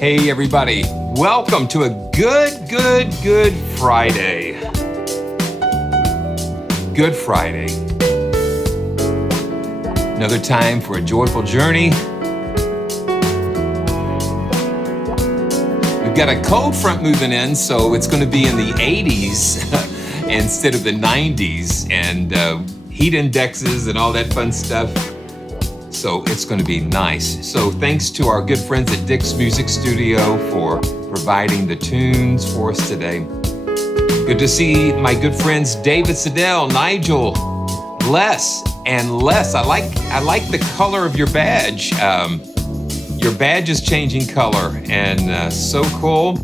Hey everybody, welcome to a good Friday. Good Friday. Another time for a joyful journey. We've got a cold front moving in, so it's going to be in the 80s instead of the 90s, and heat indexes and all that fun stuff. So it's going to be nice. So thanks to our good friends at Dick's Music Studio for providing the tunes for us today. Good to see my good friends David Siddell, Nigel, Les, and Les. I like the color of your badge. Your badge is changing color, and so cool.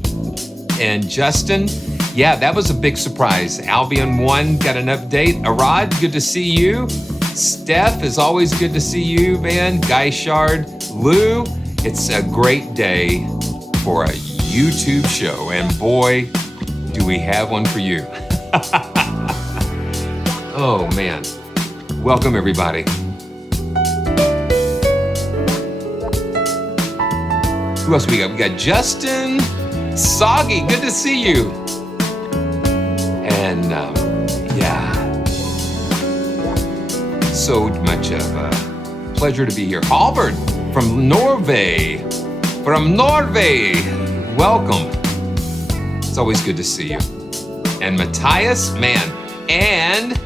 And Justin, yeah, that was a big surprise. Albion 1 got an update. Arad, good to see you. Steph, is always good to see you, man. Guy Shard, Lou, it's a great day for a YouTube show, and boy, do we have one for you. Oh man, welcome everybody. Who else we got? We got Justin, Soggy, good to see you. And yeah. So much of a pleasure to be here. Albert from Norway. Welcome. It's always good to see you. And Matthias, man. And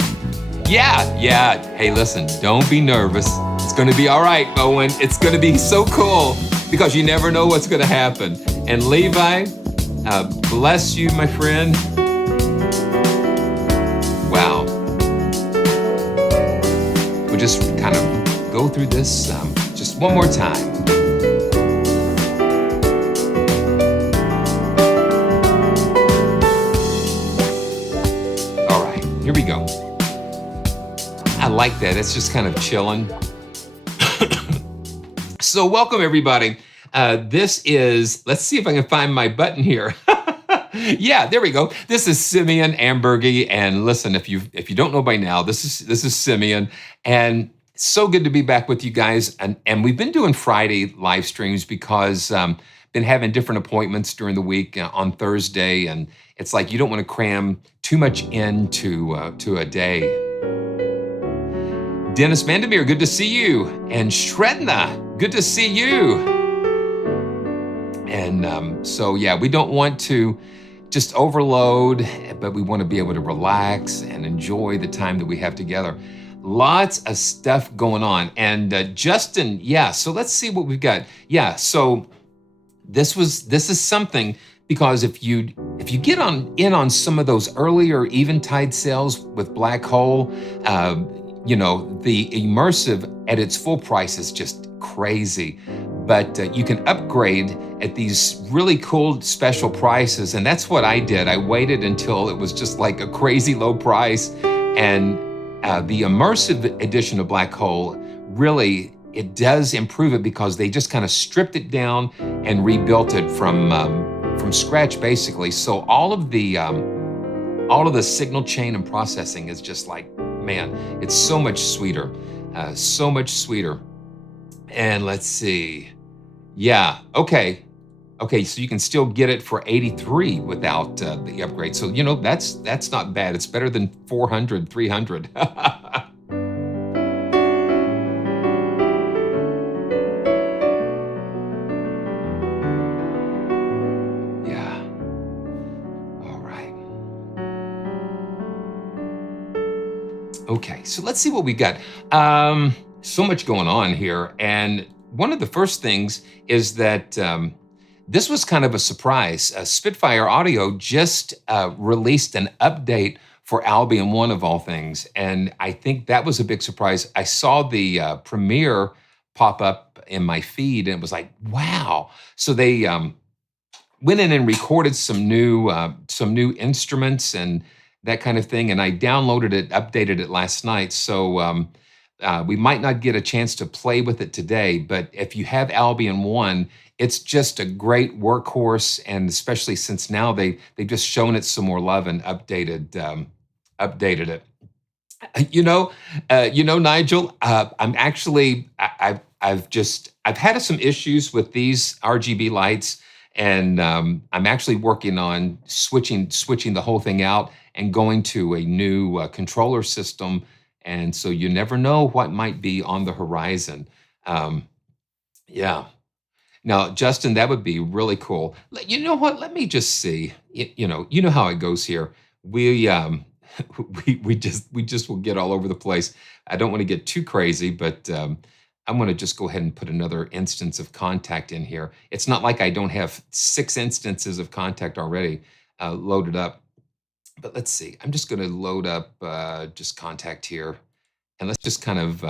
yeah. Hey, listen, don't be nervous. It's going to be all right, Owen. It's going to be so cool because you never know what's going to happen. And Levi, bless you, my friend. Wow. Just kind of go through this just one more time. All right, here we go. I like that. It's just kind of chilling. So welcome everybody. This is, let's see if I can find my button here. Yeah, there we go. This is Simeon Ambergy, and listen, if you don't know by now, this is Simeon, and so good to be back with you guys. And we've been doing Friday live streams because been having different appointments during the week on Thursday, and it's like you don't want to cram too much into a day. Dennis Vandermeer, good to see you, and Shredna, good to see you. And so yeah, we don't want to just overload, but we want to be able to relax and enjoy the time that we have together. Lots of stuff going on. And Justin, yeah, so let's see what we've got. Yeah, so this is something, because if you get in on some of those earlier eventide sales with Black Hole, you know, the immersive at its full price is just crazy. But you can upgrade at these really cool special prices. And that's what I did. I waited until it was just like a crazy low price. And the immersive edition of Black Hole, really, it does improve it because they just kind of stripped it down and rebuilt it from scratch, basically. So all of the signal chain and processing is just like, man, it's so much sweeter, so much sweeter. And let's see. Yeah, okay, so you can still get it for 83 without the upgrade. So, you know, that's not bad. It's better than 400, 300. Yeah, all right. Okay, so let's see what we got. So much going on here, and one of the first things is that this was kind of a surprise. Spitfire Audio just released an update for Albion 1 of all things, and I think that was a big surprise. I saw the premiere pop up in my feed, and it was like, wow. So they went in and recorded some new instruments and that kind of thing, and I downloaded it, updated it last night. So we might not get a chance to play with it today, but if you have Albion 1, it's just a great workhorse, and especially since now they've just shown it some more love and updated it. You know, Nigel, I'm actually I've had some issues with these RGB lights, And I'm actually working on switching the whole thing out and going to a new controller system. And so you never know what might be on the horizon. Um, yeah. Now, Justin, that would be really cool. You know what? Let me just see. You know how it goes here. We we just will get all over the place. I don't want to get too crazy, but I'm going to just go ahead and put another instance of contact in here. It's not like I don't have 6 instances of contact already loaded up. But let's see. I'm just going to load up just contact here, and let's just kind of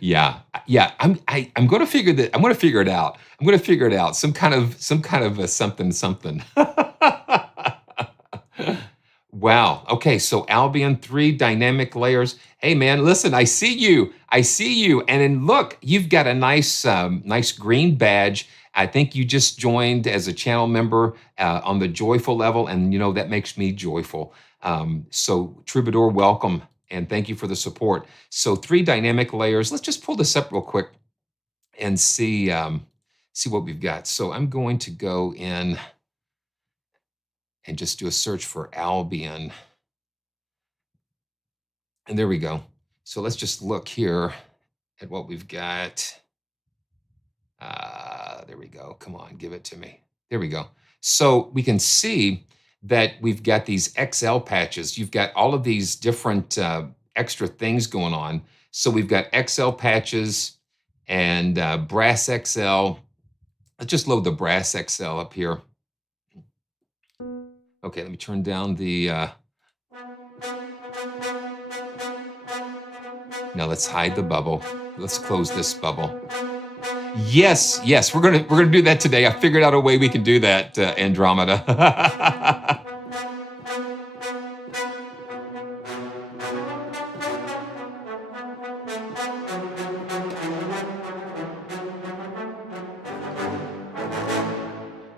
yeah, yeah. I'm going to figure that. I'm going to figure it out. I'm going to figure it out. Some kind of a something something. Wow. Okay. So Albion 3 dynamic layers. Hey man, listen. I see you. I see you. And then look, you've got a nice green badge. I think you just joined as a channel member on the joyful level, and you know that makes me joyful. So Troubadour, welcome. And thank you for the support. So 3 dynamic layers. Let's just pull this up real quick and see what we've got. So I'm going to go in and just do a search for Albion. And there we go. So let's just look here at what we've got. There we go. Come on, give it to me. There we go. So we can see that we've got these XL patches. You've got all of these different extra things going on. So we've got XL patches and brass XL. Let's just load the brass XL up here. Okay, let me turn down the. Now let's hide the bubble. Let's close this bubble. Yes, yes, we're gonna do that today. I figured out a way we can do that, Andromeda.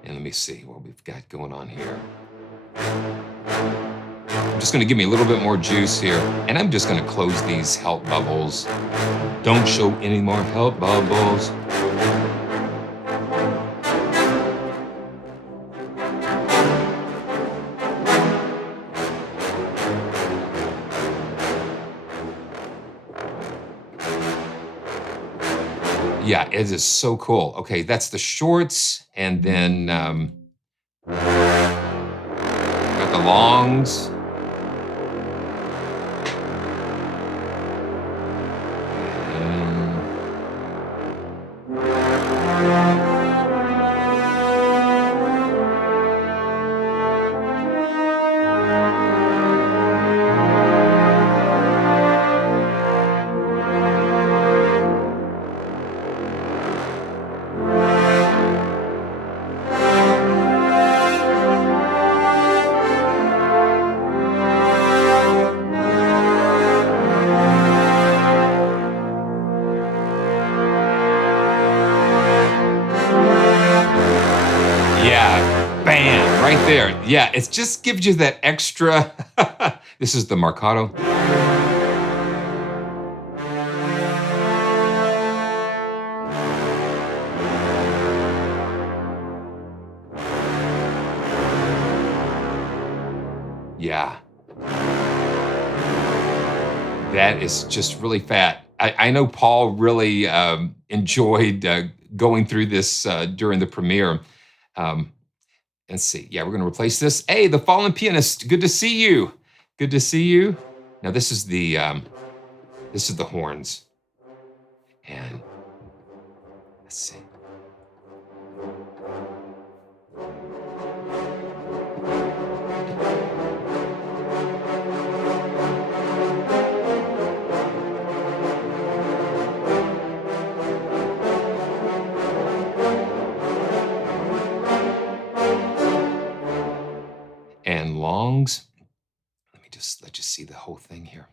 And let me see what we've got going on here. I'm just gonna give me a little bit more juice here, and I'm just gonna close these help bubbles. Don't show any more help bubbles. Yeah, it is so cool. Okay, that's the shorts, and then got the longs. Yeah, it just gives you that extra. This is the Marcato. Yeah. That is just really fat. I know Paul really enjoyed going through this during the premiere. Let's see. Yeah, we're going to replace this. Hey, the Fallen Pianist. Good to see you. Good to see you. Now this is the horns. And let's see. And longs. Let me just let you see the whole thing here.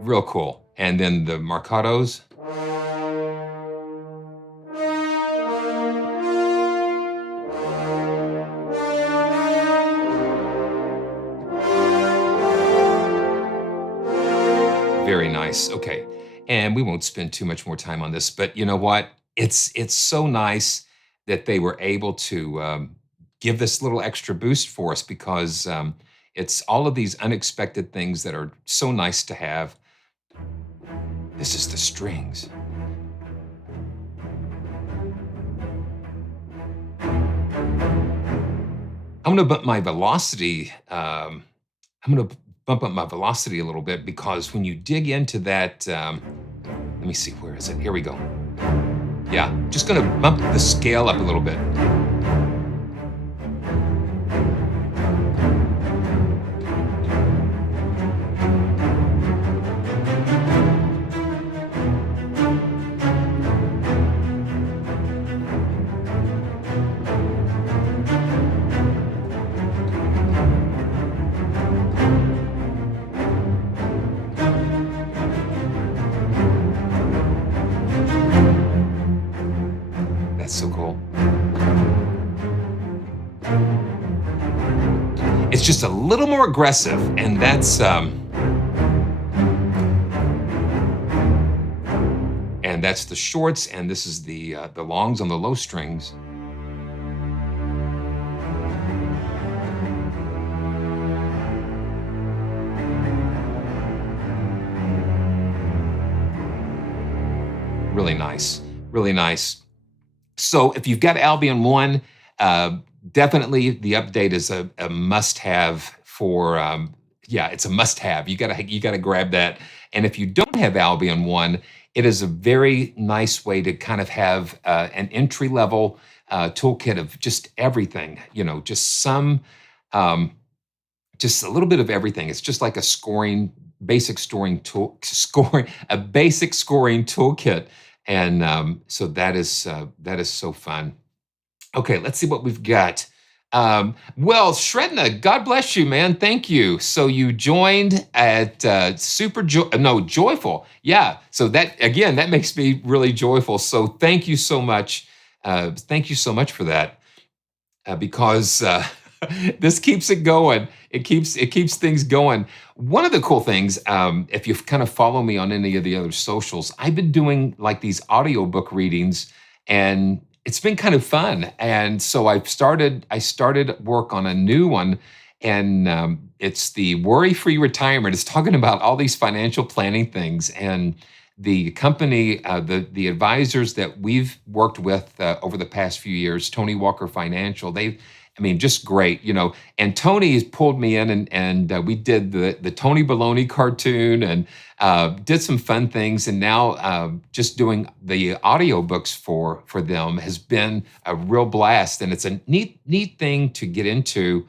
Real cool. And then the marcatos. Very nice. Okay. And we won't spend too much more time on this, but you know what? It's so nice that they were able to give this little extra boost for us because it's all of these unexpected things that are so nice to have. This is the strings. I'm gonna bump my velocity. I'm gonna bump up my velocity a little bit because when you dig into that, let me see, where is it? Here we go. Yeah, just gonna bump the scale up a little bit. That's so cool. It's just a little more aggressive, and that's the shorts, and this is the longs on the low strings. Really nice, really nice. So if you've got Albion 1, definitely the update is a must-have for, yeah, it's a must-have. You gotta grab that. And if you don't have Albion 1, it is a very nice way to kind of have an entry-level toolkit of just everything, you know, just just a little bit of everything. It's just like a basic scoring toolkit. And so that is so fun. Okay, let's see what we've got. Well, Shredna, God bless you, man. Thank you. So you joined at Joyful. Yeah. So that, again, that makes me really joyful. So thank you so much. Thank you so much for that. Because this keeps it going. It keeps things going. One of the cool things, if you kind of follow me on any of the other socials, I've been doing like these audiobook readings, and it's been kind of fun. And so I started work on a new one, and it's the Worry-Free Retirement. It's talking about all these financial planning things, and the company, the advisors that we've worked with over the past few years, Tony Walker Financial, just great, you know. And Tony has pulled me in, and we did the Tony Baloney cartoon, and did some fun things. And now just doing the audiobooks for them has been a real blast. And it's a neat thing to get into,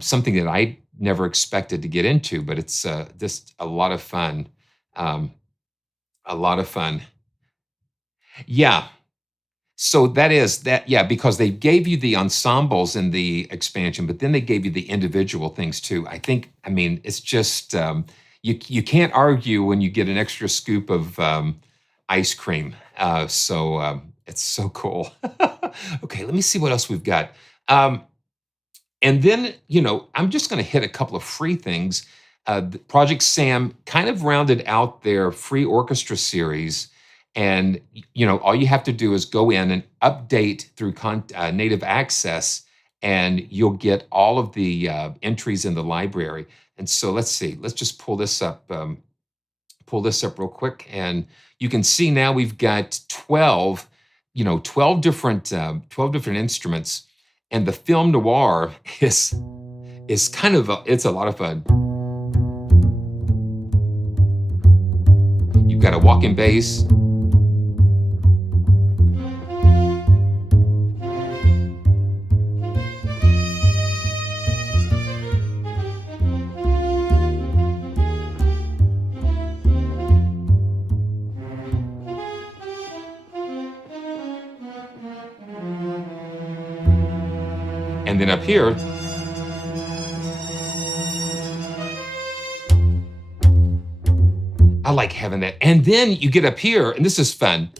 something that I never expected to get into, but it's just a lot of fun. A lot of fun. Yeah. So yeah, because they gave you the ensembles in the expansion, but then they gave you the individual things too. It's just, you can't argue when you get an extra scoop of ice cream. So it's so cool. Okay, let me see what else we've got. And then, you know, I'm just going to hit a couple of free things. Project Sam kind of rounded out their free orchestra series. And, you know, all you have to do is go in and update through native access, and you'll get all of the entries in the library. And so let's see, let's just pull this up real quick. And you can see now we've got 12 different instruments. And the film noir is kind of, it's a lot of fun. You've got a walking bass. And then up here, I like having that. And then you get up here, and this is fun.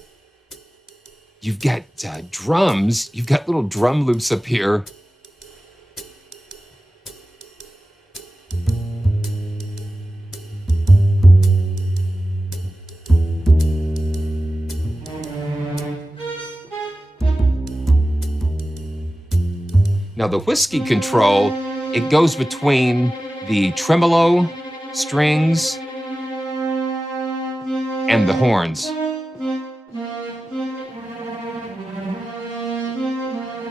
You've got drums. You've got little drum loops up here. Now the whiskey control, it goes between the tremolo strings and the horns.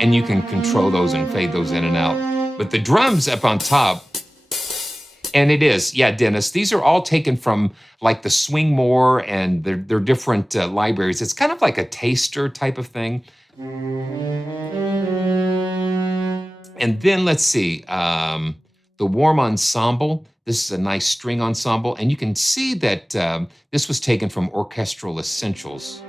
And you can control those and fade those in and out. But the drums up on top, and it is, yeah, Dennis, these are all taken from like the Swing More, and they're different libraries. It's kind of like a taster type of thing. And then let's see, the Warm Ensemble. This is a nice string ensemble, and you can see that this was taken from Orchestral Essentials.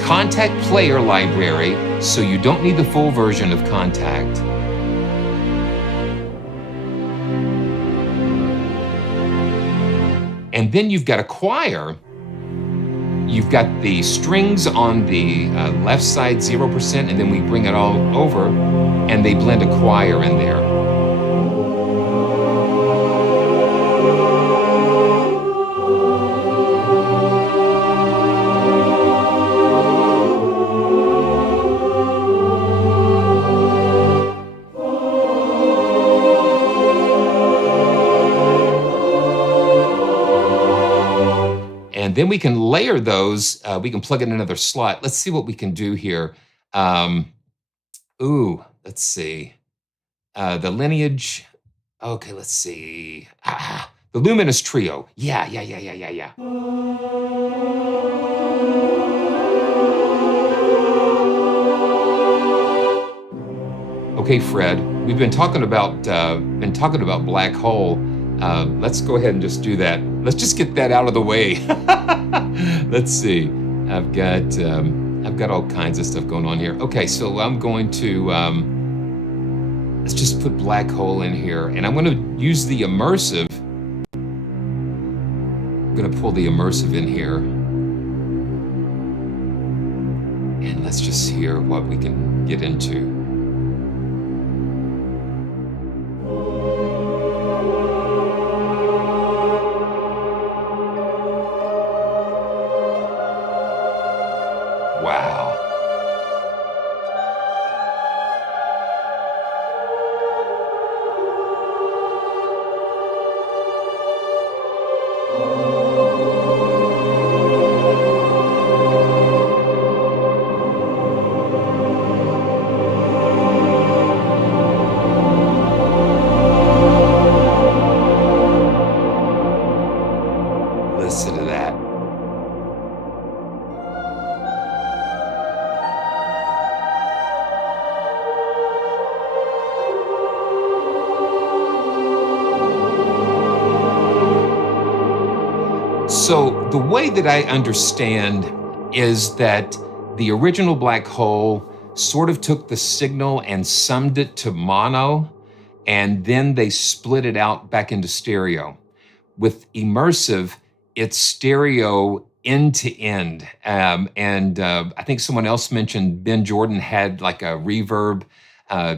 Contact Player library, so you don't need the full version of Contact. And then you've got a choir. You've got the strings on the left side, 0%, and then we bring it all over, and they blend a choir in there. And then we can layer those. We can plug in another slot. Let's see what we can do here. Let's see. The lineage. Okay, let's see. The Luminous Trio. Yeah. Okay, Fred. We've been talking about Black Hole. Let's go ahead and just do that. Let's just get that out of the way. Let's see. I've got all kinds of stuff going on here. Okay, so I'm going to let's just put Black Hole in here, and I'm going to use the immersive. I'm going to pull the immersive in here, and let's just hear what we can get into. Wow. Listen to that. So the way that I understand is that the original Black Hole sort of took the signal and summed it to mono, and then they split it out back into stereo. With immersive, it's stereo end to end. I think someone else mentioned Ben Jordan had like a reverb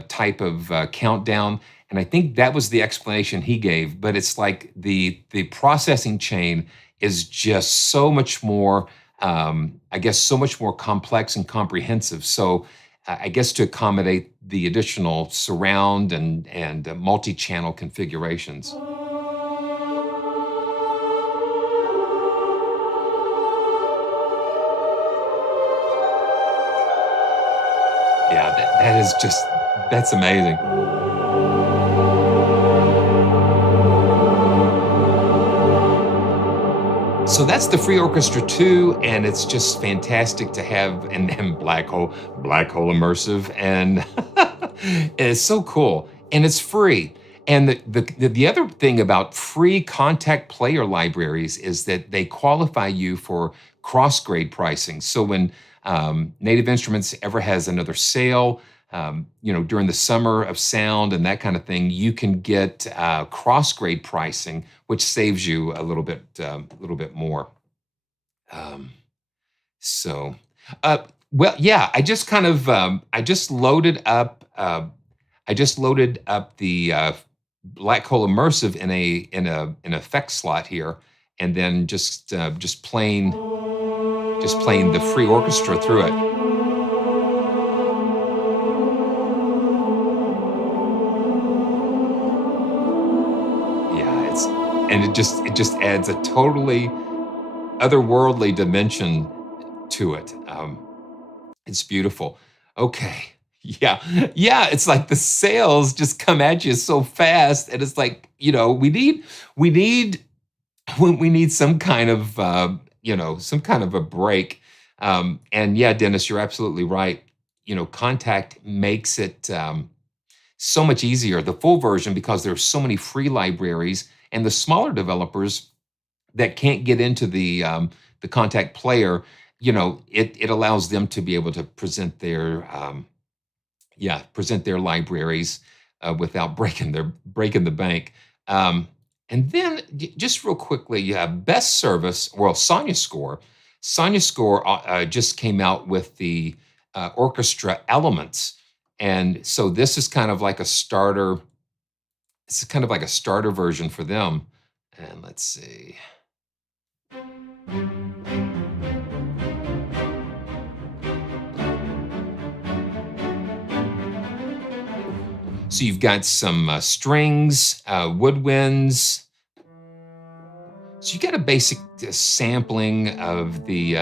type of countdown. And I think that was the explanation he gave. But it's like the processing chain is just so much more, so much more complex and comprehensive. So I guess to accommodate the additional surround and multi-channel configurations. Yeah, that's amazing. So that's the Free Orchestra 2, and it's just fantastic to have, and Black Hole Immersive, and it's so cool, and it's free. And the other thing about free contact player libraries is that they qualify you for cross-grade pricing. So when Native Instruments ever has another sale, during the summer of sound and that kind of thing, you can get cross-grade pricing, which saves you a little bit more. So, well, yeah, I just kind of I just loaded up the Black Hole Immersive in an effect slot here, and then just playing the free orchestra through it. Yeah, it just adds a totally otherworldly dimension to it. It's beautiful. Okay. Yeah. Yeah. It's like the sales just come at you so fast. And it's like, we need some kind of, some kind of a break. And yeah, Dennis, you're absolutely right. Contact makes it so much easier, the full version, because there's so many free libraries, and the smaller developers that can't get into the Contact player, it allows them to be able to present their libraries without breaking the bank. And then just real quickly, best service. Well, Sonia Score just came out with the orchestra elements, and so this is kind of like a starter. It's kind of like a starter version for them. And let's see. So you've got some strings, woodwinds. So you got a basic sampling of the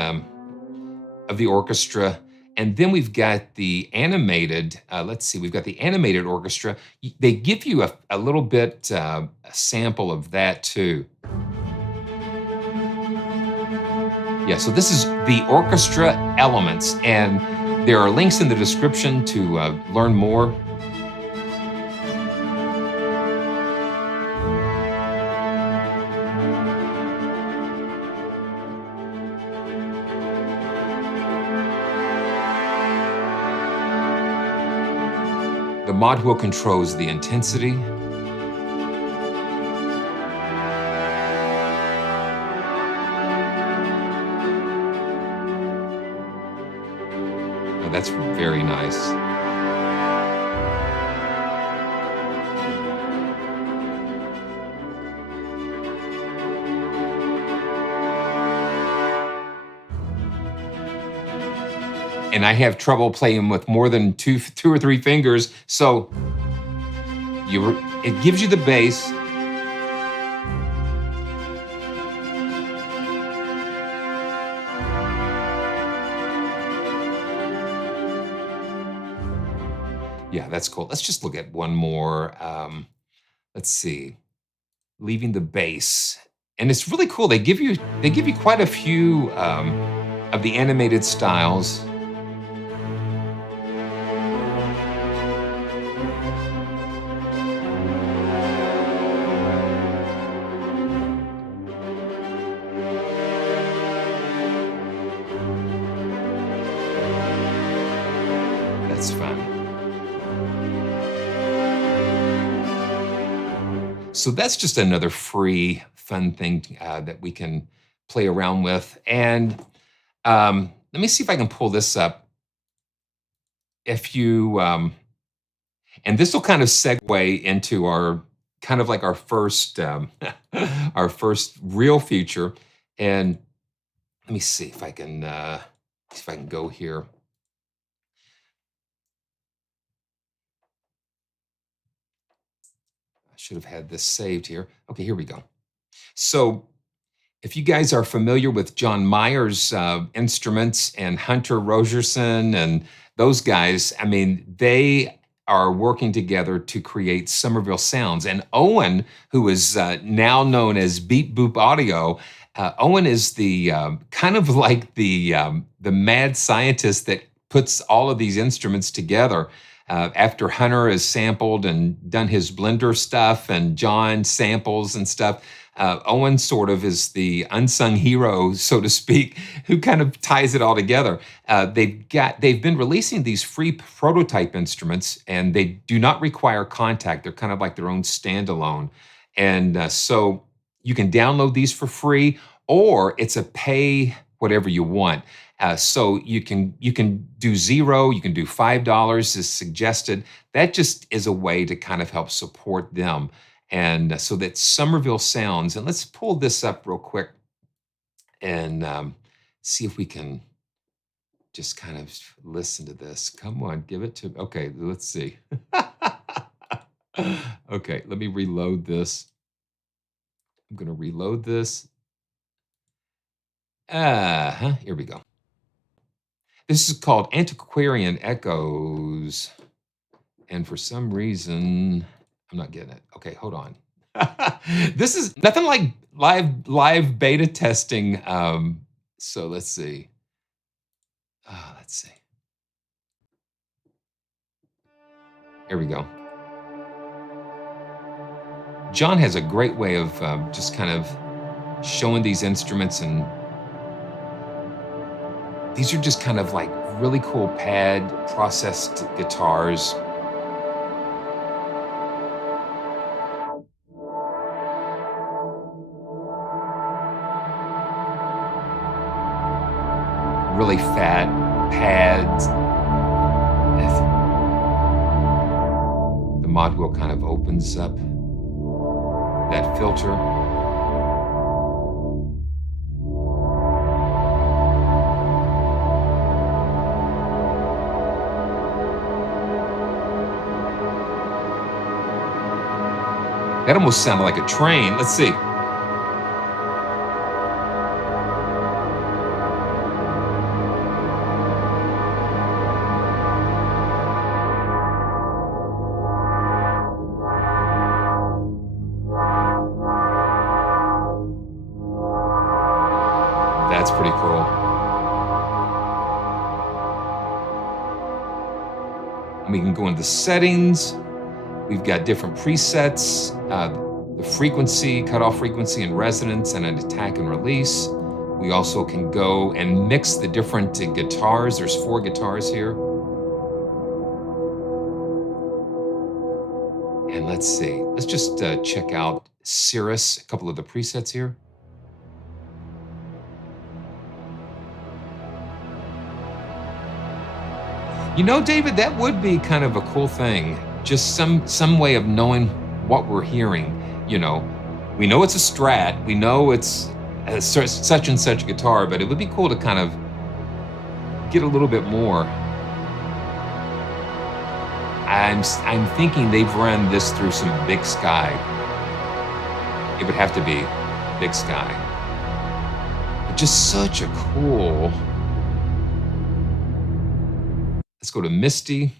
orchestra, and then we've got the animated. Let's see, we've got the animated orchestra. They give you a little bit a sample of that too. Yeah, so this is the orchestra elements, and there are links in the description to learn more. The mod wheel controls the intensity. Oh, that's very nice. And I have trouble playing with more than two or three fingers, so it gives you the bass. Yeah, that's cool. Let's just look at one more. Let's see, leaving the bass, and it's really cool. They give you quite a few of the animated styles. That's fun. So that's just another free, fun thing that we can play around with. And let me see if I can pull this up. If you, and this will kind of segue into our kind of like our first, our first real feature. And let me see if I can go here. Should have had this saved here. Okay, here we go. So if you guys are familiar with John Mayer's instruments and Hunter Rogerson and those guys, I mean, they are working together to create Somerville sounds. And Owen, who is now known as Beep Boop Audio, Owen is the kind of like the mad scientist that puts all of these instruments together. after Hunter has sampled and done his blender stuff and John samples and stuff, Owen sort of is the unsung hero, so to speak, who kind of ties it all together. They've been releasing these free prototype instruments, and they do not require contact. They're kind of like their own standalone. And so you can download these for free, or it's a pay whatever you want. So you can do $0, you can do $5 as suggested. That just is a way to kind of help support them. And so that's Somerville Sounds. And let's pull this up real quick and see if we can just kind of listen to this. Come on, give it to, okay, let's see. Okay, let me reload this. I'm gonna reload this. Here we go. This is called Antiquarian Echoes. And for some reason, I'm not getting it. Okay, hold on. This is nothing like live beta testing. So let's see. Let's see. Here we go. John has a great way of just kind of showing these instruments, and these are just kind of like really cool pad processed guitars. Really fat pads. The mod wheel kind of opens up that filter. That almost sounded like a train. Let's see. That's pretty cool. And we can go into settings. We've got different presets, the frequency, cutoff frequency and resonance, and an attack and release. We also can go and mix the different guitars. There's 4 guitars here. And let's see, let's just check out Cirrus, a couple of the presets here. You know, David, that would be kind of a cool thing. Just some way of knowing what we're hearing. You know, we know it's a Strat, we know it's a such and such guitar, but it would be cool to kind of get a little bit more. I'm thinking they've run this through some Big Sky. It would have to be Big Sky. But just such a cool. Let's go to Misty.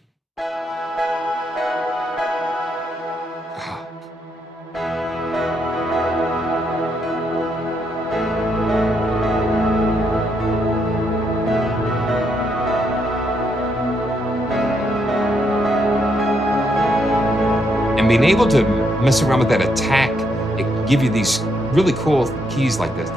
And being able to mess around with that attack, it can give you these really cool keys like this.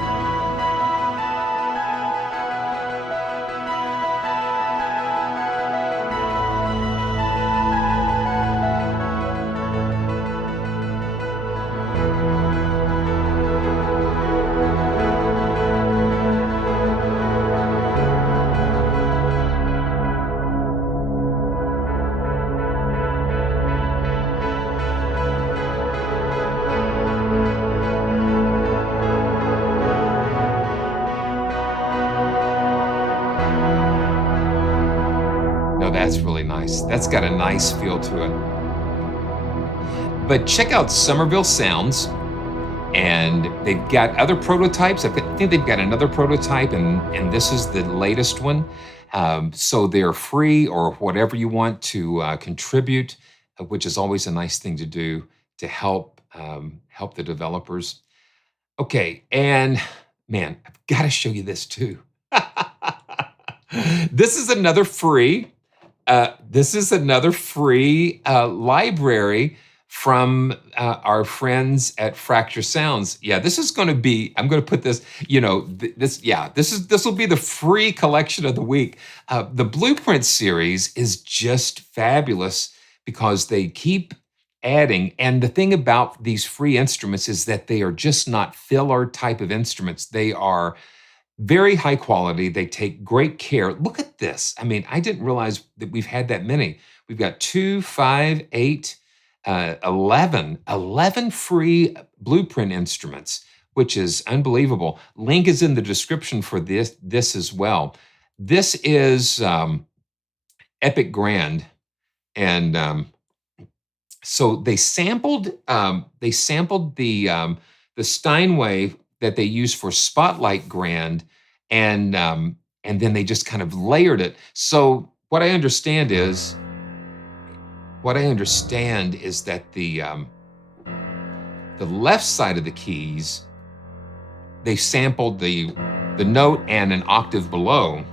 That's really nice. That's got a nice feel to it. But check out Somerville Sounds, and they've got other prototypes. I think they've got another prototype, and this is the latest one. So they're free, or whatever you want to contribute, which is always a nice thing to do to help the developers. Okay, and man, I've got to show you this too. This is another free This is another free library from our friends at Fracture Sounds. Yeah, this is going to be. I'm going to put this. This will be the free collection of the week. The Blueprint series is just fabulous because they keep adding. And the thing about these free instruments is that they are just not filler type of instruments. They are very high quality. They take great care. Look at this. I mean, I didn't realize that we've had that many. We've got 2, 5, 8, 11 free Blueprint instruments, which is unbelievable. Link is in the description for this as well. This is Epic Grand, and so they sampled the Steinway that they use for Spotlight Grand, and then they just kind of layered it. So what I understand is that the left side of the keys, they sampled the note and an octave below.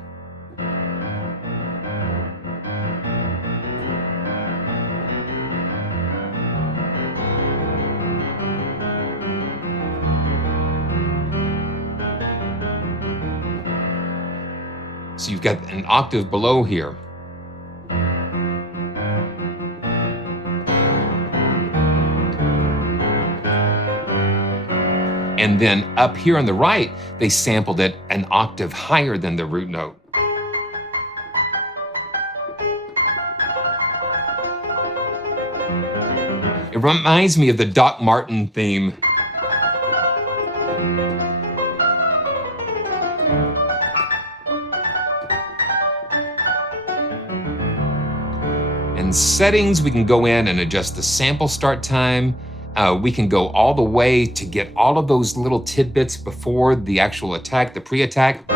So you've got an octave below here. And then up here on the right, they sampled it an octave higher than the root note. It reminds me of the Doc Martin theme. In settings, we can go in and adjust the sample start time. We can go all the way to get all of those little tidbits before the actual attack, the pre-attack.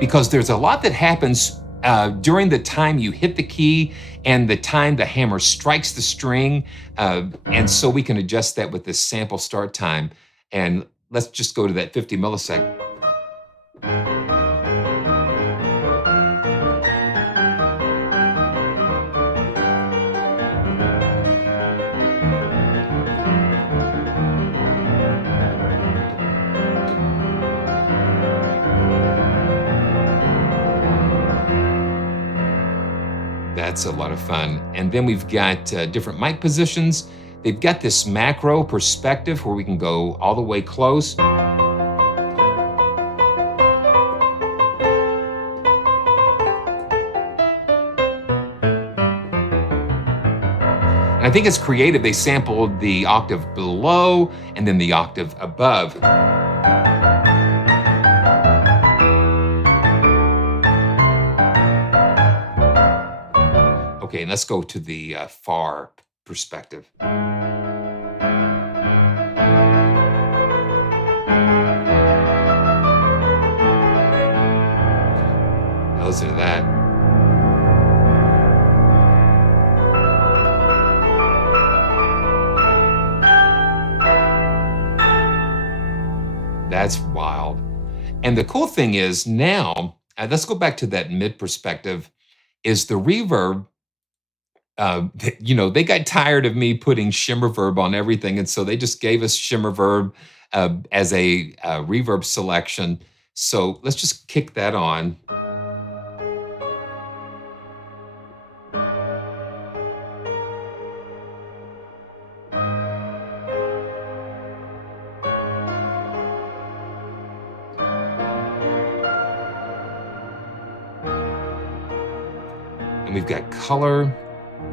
Because there's a lot that happens during the time you hit the key and the time the hammer strikes the string. And so we can adjust that with this sample start time. And let's just go to that 50 millisecond. That's a lot of fun. And then we've got different mic positions. They've got this macro perspective where we can go all the way close. And I think it's creative. They sampled the octave below and then the octave above. Okay, and let's go to the far perspective. Now listen to that. That's wild. And the cool thing is now, let's go back to that mid perspective, is the reverb. They got tired of me putting shimmer verb on everything, and so they just gave us shimmer verb as a reverb selection. So let's just kick that on. And we've got color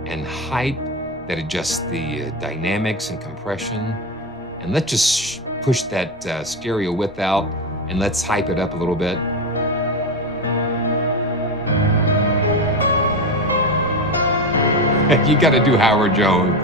and height that adjusts the dynamics and compression. And let's just push that stereo width out and let's hype it up a little bit. You gotta do Howard Jones.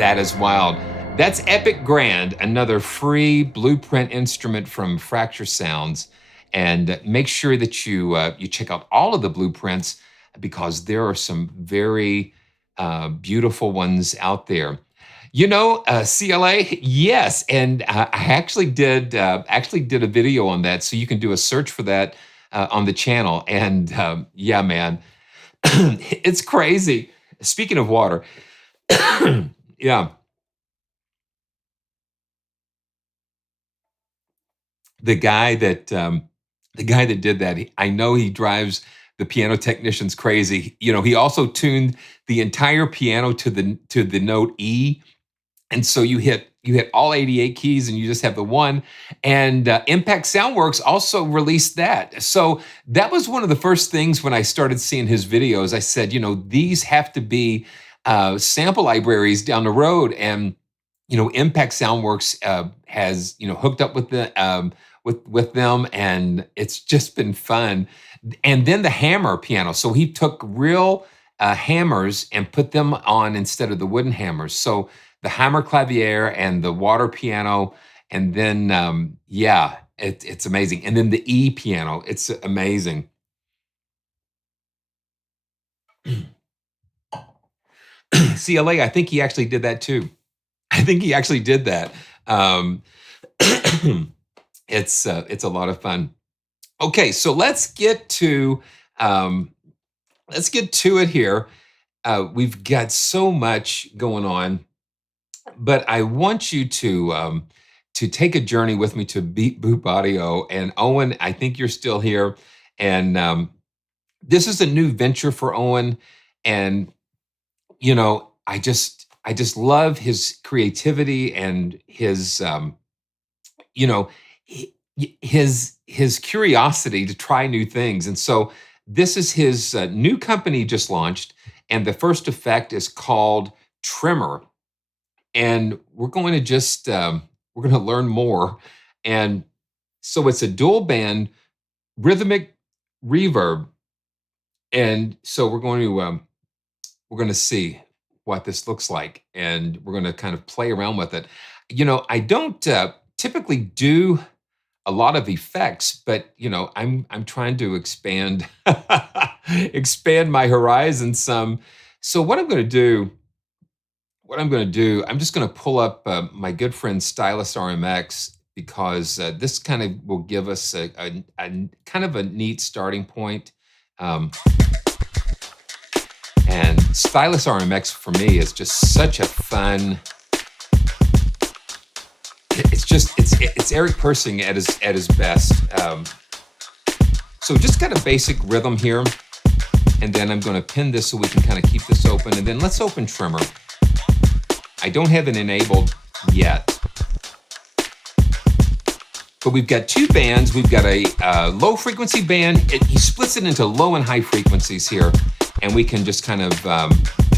That is wild. That's Epic Grand, another free blueprint instrument from Fracture Sounds. And make sure that you check out all of the blueprints because there are some very beautiful ones out there. You know, CLA, yes, and I actually did a video on that, so you can do a search for that on the channel. And yeah, man, it's crazy. Speaking of water, yeah, the guy that did that, I know he drives the piano technicians crazy. You know, he also tuned the entire piano to the note E. And so you hit all 88 keys and you just have the one. And Impact Soundworks also released that. So that was one of the first things when I started seeing his videos. I said, you know, these have to be sample libraries down the road. And you know, Impact Soundworks has hooked up with the with them, and it's just been fun. And then the hammer piano. So he took real hammers and put them on instead of the wooden hammers. So the hammer clavier and the water piano, and then yeah, it's amazing. And then the E piano, it's amazing. CLA, I think he actually did that too. I think he actually did that. It's a lot of fun. Okay, so let's get to it here. We've got so much going on, but I want you to take a journey with me to Beat Boop Audio. And Owen, I think you're still here, and this is a new venture for Owen, and you know, I just love his creativity and his you know, his curiosity to try new things. And so this is his new company just launched, and the first effect is called TREMOR. And we're going to just we're going to learn more. And so it's a dual band rhythmic reverb. And so we're going to see what this looks like, and we're going to kind of play around with it. You know, I don't typically do a lot of effects, but you know, I'm trying to expand expand my horizon some. So what I'm going to do, I'm just going to pull up my good friend Stylus RMX, because this kind of will give us a kind of a neat starting point. And Stylus RMX for me is just such a fun. It's Eric Persing at his best. So just got a basic rhythm here, and then I'm going to pin this so we can kind of keep this open, and then let's open TREMOR. I don't have it enabled yet, but we've got two bands. We've got a low frequency band. He splits it into low and high frequencies here, and we can just kind of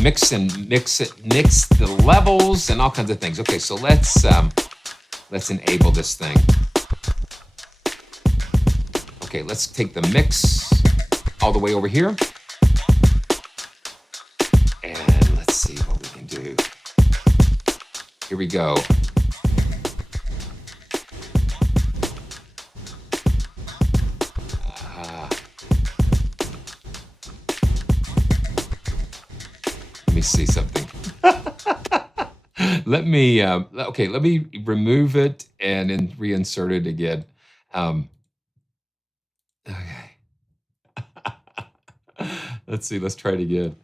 mix the levels and all kinds of things. Okay, so let's enable this thing. Okay, let's take the mix all the way over here, and let's see what we can do. Here we go. Let me see something. Let me remove it and then reinsert it again. Okay. Let's see, let's try it again.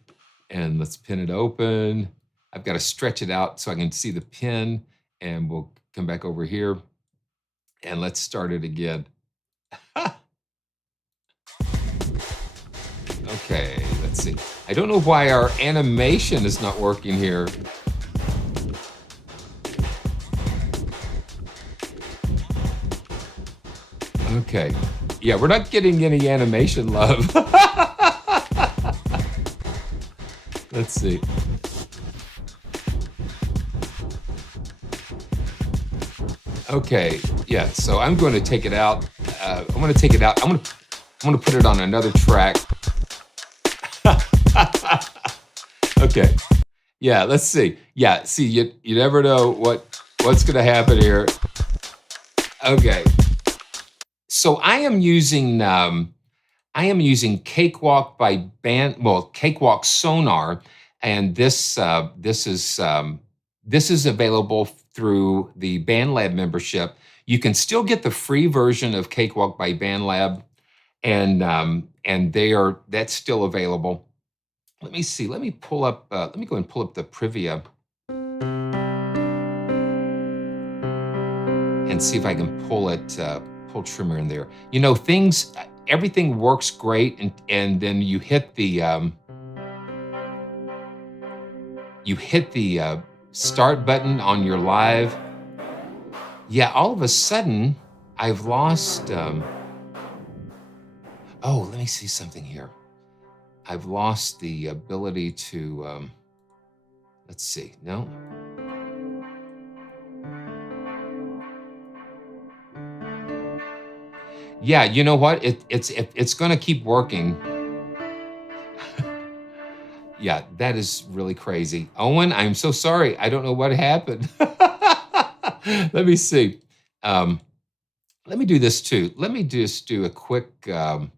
And let's pin it open. I've got to stretch it out so I can see the pin, and we'll come back over here and let's start it again. Okay, let's see. I don't know why our animation is not working here. Okay. Yeah, we're not getting any animation love. Let's see. Okay, yeah, so I'm going to take it out. I'm going to take it out. I'm going to put it on another track. Okay. Yeah, let's see. Yeah, see, you never know what's gonna happen here. Okay. So I am using Cakewalk by Cakewalk Sonar, and this is available through the BandLab membership. You can still get the free version of Cakewalk by BandLab, and that's still available. Let me see. Let me pull up. Let me go and pull up the Privia and see if I can pull Tremor in there. You know, everything works great, and then you hit the start button on your live. Yeah, all of a sudden I've lost. Oh, let me see something here. I've lost the ability to. Let's see. No. Yeah, you know what? It's going to keep working. Yeah, that is really crazy. Owen, I'm so sorry. I don't know what happened. Let me see. Um, let me do this too. Let me just do a quick rescan.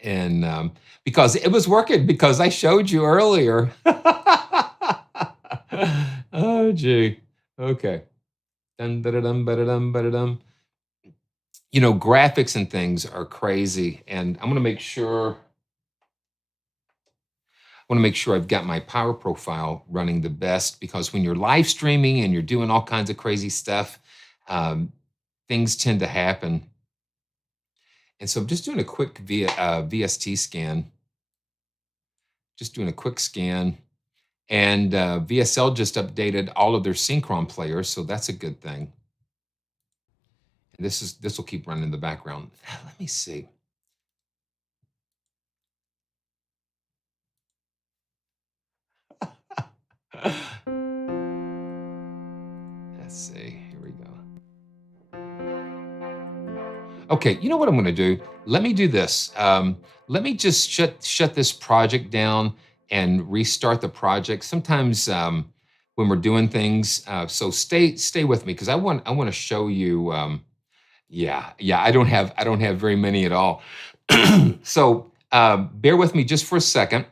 And because it was working because I showed you earlier. Oh, gee. Okay. Dun, da, da, dum, ba, da, dum, ba, da, dum. You know, graphics and things are crazy. And I'm going to make sure. I want to make sure I've got my power profile running the best, because when you're live streaming and you're doing all kinds of crazy stuff, um, things tend to happen. And so I'm just doing a quick VST scan, just doing a quick scan. And VSL just updated all of their Synchron players, so that's a good thing. And this will keep running in the background. Let me see. Let's see. Here we go. Okay, you know what I'm going to do? Let me do this. Let me just shut this project down and restart the project. Sometimes when we're doing things, so stay with me, because I want to show you. Yeah. I don't have very many at all. So bear with me just for a second,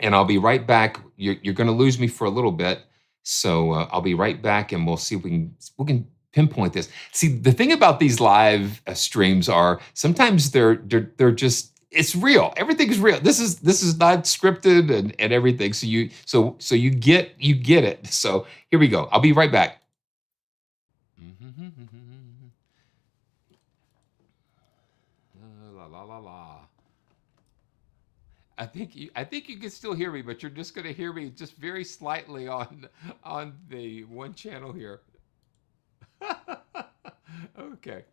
and I'll be right back. You're going to lose me for a little bit, so I'll be right back, and we'll see if we can pinpoint this. See, the thing about these live streams are sometimes they're just, it's real. Everything's real. This is not scripted and everything. So you get it. So here we go. I'll be right back. La la la la. I think you can still hear me, but you're just going to hear me just very slightly on the one channel here. Okay.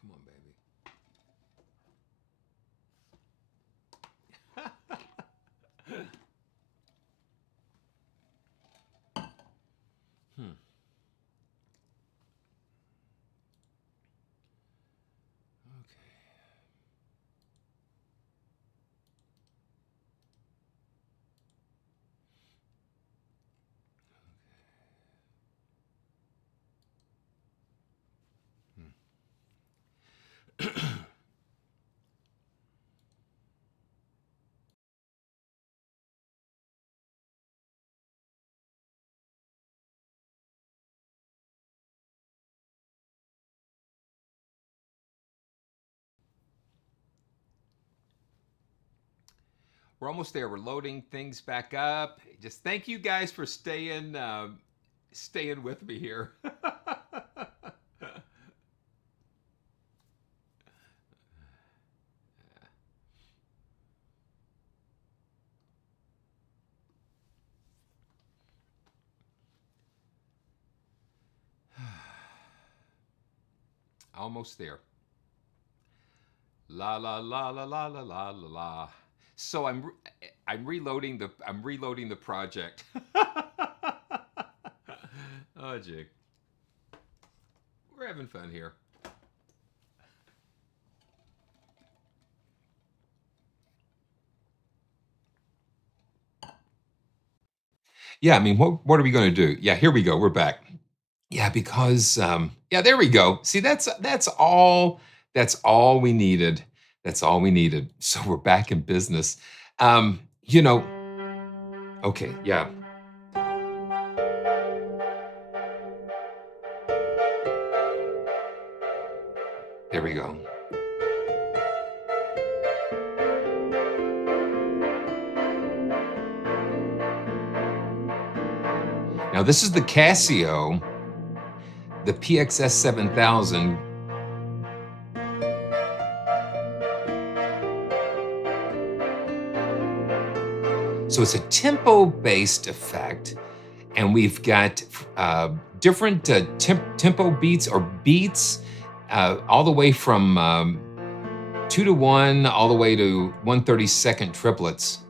Come on, baby. Hmm. Okay. We're almost there. We're loading things back up. Just thank you guys for staying with me here. Almost there. La la la la la la la la la. So I'm reloading the project. Oh gee. We're having fun here. Yeah, I mean, what are we going to do? Yeah, here we go. We're back. Yeah, because yeah, there we go. See, that's all we needed. That's all we needed. So we're back in business. You know, okay, yeah. There we go. Now this is the Casio, the PXS 7000. So it's a tempo-based effect, and we've got different tempo beats or beats all the way from 2 to 1 all the way to 1/32 triplets.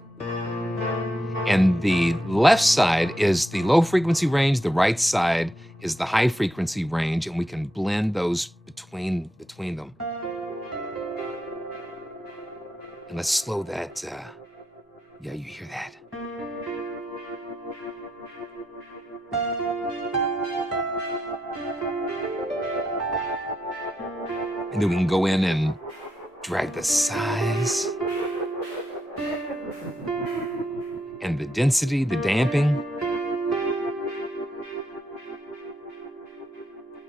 And the left side is the low frequency range, the right side is the high frequency range, and we can blend those between them. And let's slow that, yeah, you hear that. And then we can go in and drag the size and the density, the damping.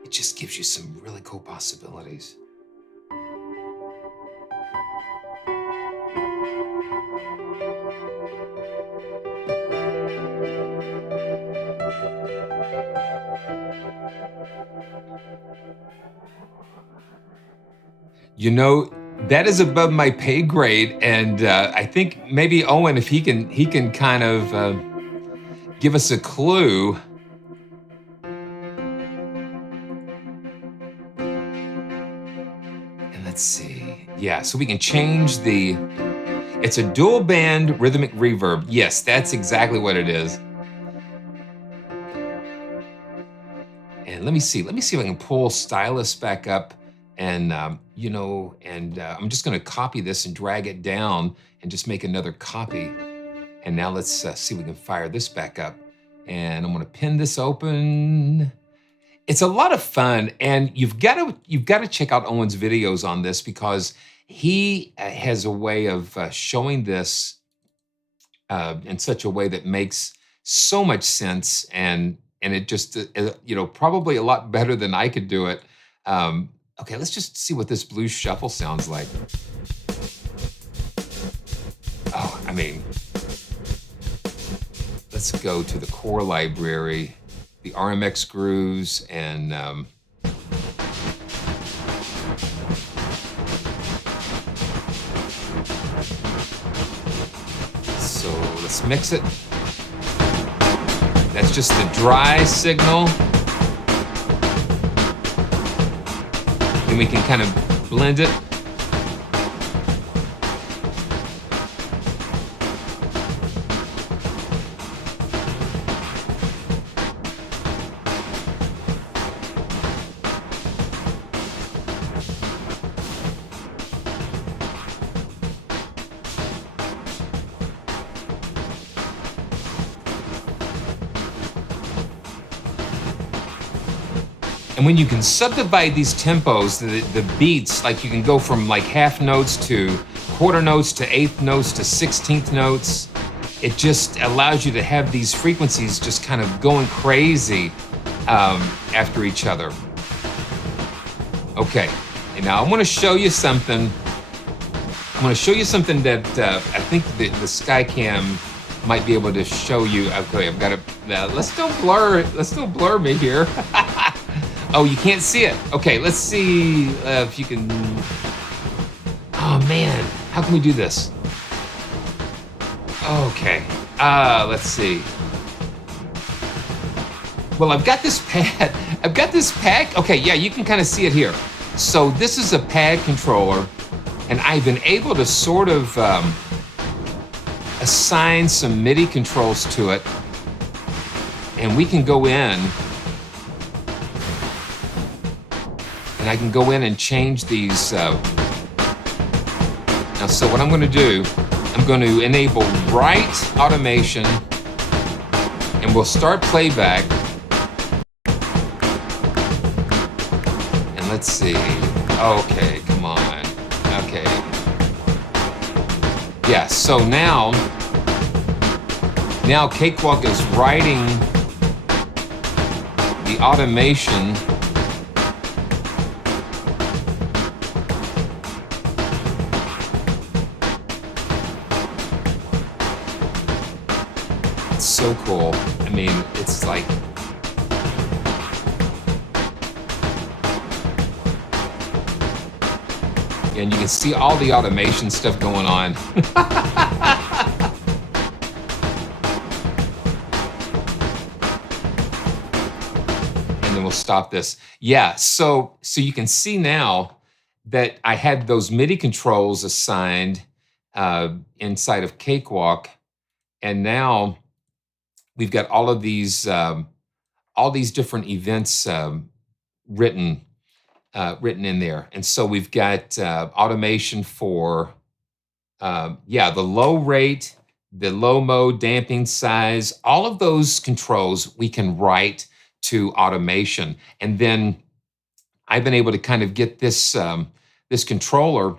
It just gives you some really cool possibilities. You know, that is above my pay grade, and I think maybe Owen, if he can kind of give us a clue. And let's see, yeah, so we can change the. It's a dual band rhythmic reverb. Yes, that's exactly what it is. And let me see if I can pull stylus back up. And, you know, and I'm just gonna copy this and drag it down and just make another copy. And now let's see if we can fire this back up. And I'm gonna pin this open. It's a lot of fun, and you've got to check out Owen's videos on this, because he has a way of showing this in such a way that makes so much sense, and it just, you know, probably a lot better than I could do it. Okay, let's just see what this blues shuffle sounds like. Oh, I mean, let's go to the core library, the RMX grooves, and so let's mix it. That's just the dry signal. Then we can kind of blend it. And when you can subdivide these tempos, the beats, like you can go from like half notes to quarter notes to eighth notes to 16th notes, it just allows you to have these frequencies just kind of going crazy after each other. Okay, and now I want to show you something. I'm going to show you something that I think the Skycam might be able to show you. Okay, I've got to, let's don't blur me here. Oh, you can't see it. Okay, let's see if you can. Oh man, how can we do this? Okay, let's see. Well, I've got this pad. Okay, yeah, you can kind of see it here. So this is a pad controller, and I've been able to sort of assign some MIDI controls to it, and we can go in, and I can go in and change these. Now, so what I'm going to do, I'm going to enable right automation, and we'll start playback. And let's see. Okay, come on. Okay. Yeah, so now Cakewalk is writing the automation. It's so cool. I mean, it's like, and you can see all the automation stuff going on. And then we'll stop this. Yeah, so you can see now that I had those MIDI controls assigned inside of Cakewalk, and now we've got all these different events written in there. And so we've got automation for, the low rate, the low mode, damping size, all of those controls we can write to automation. And then I've been able to kind of get this, this controller,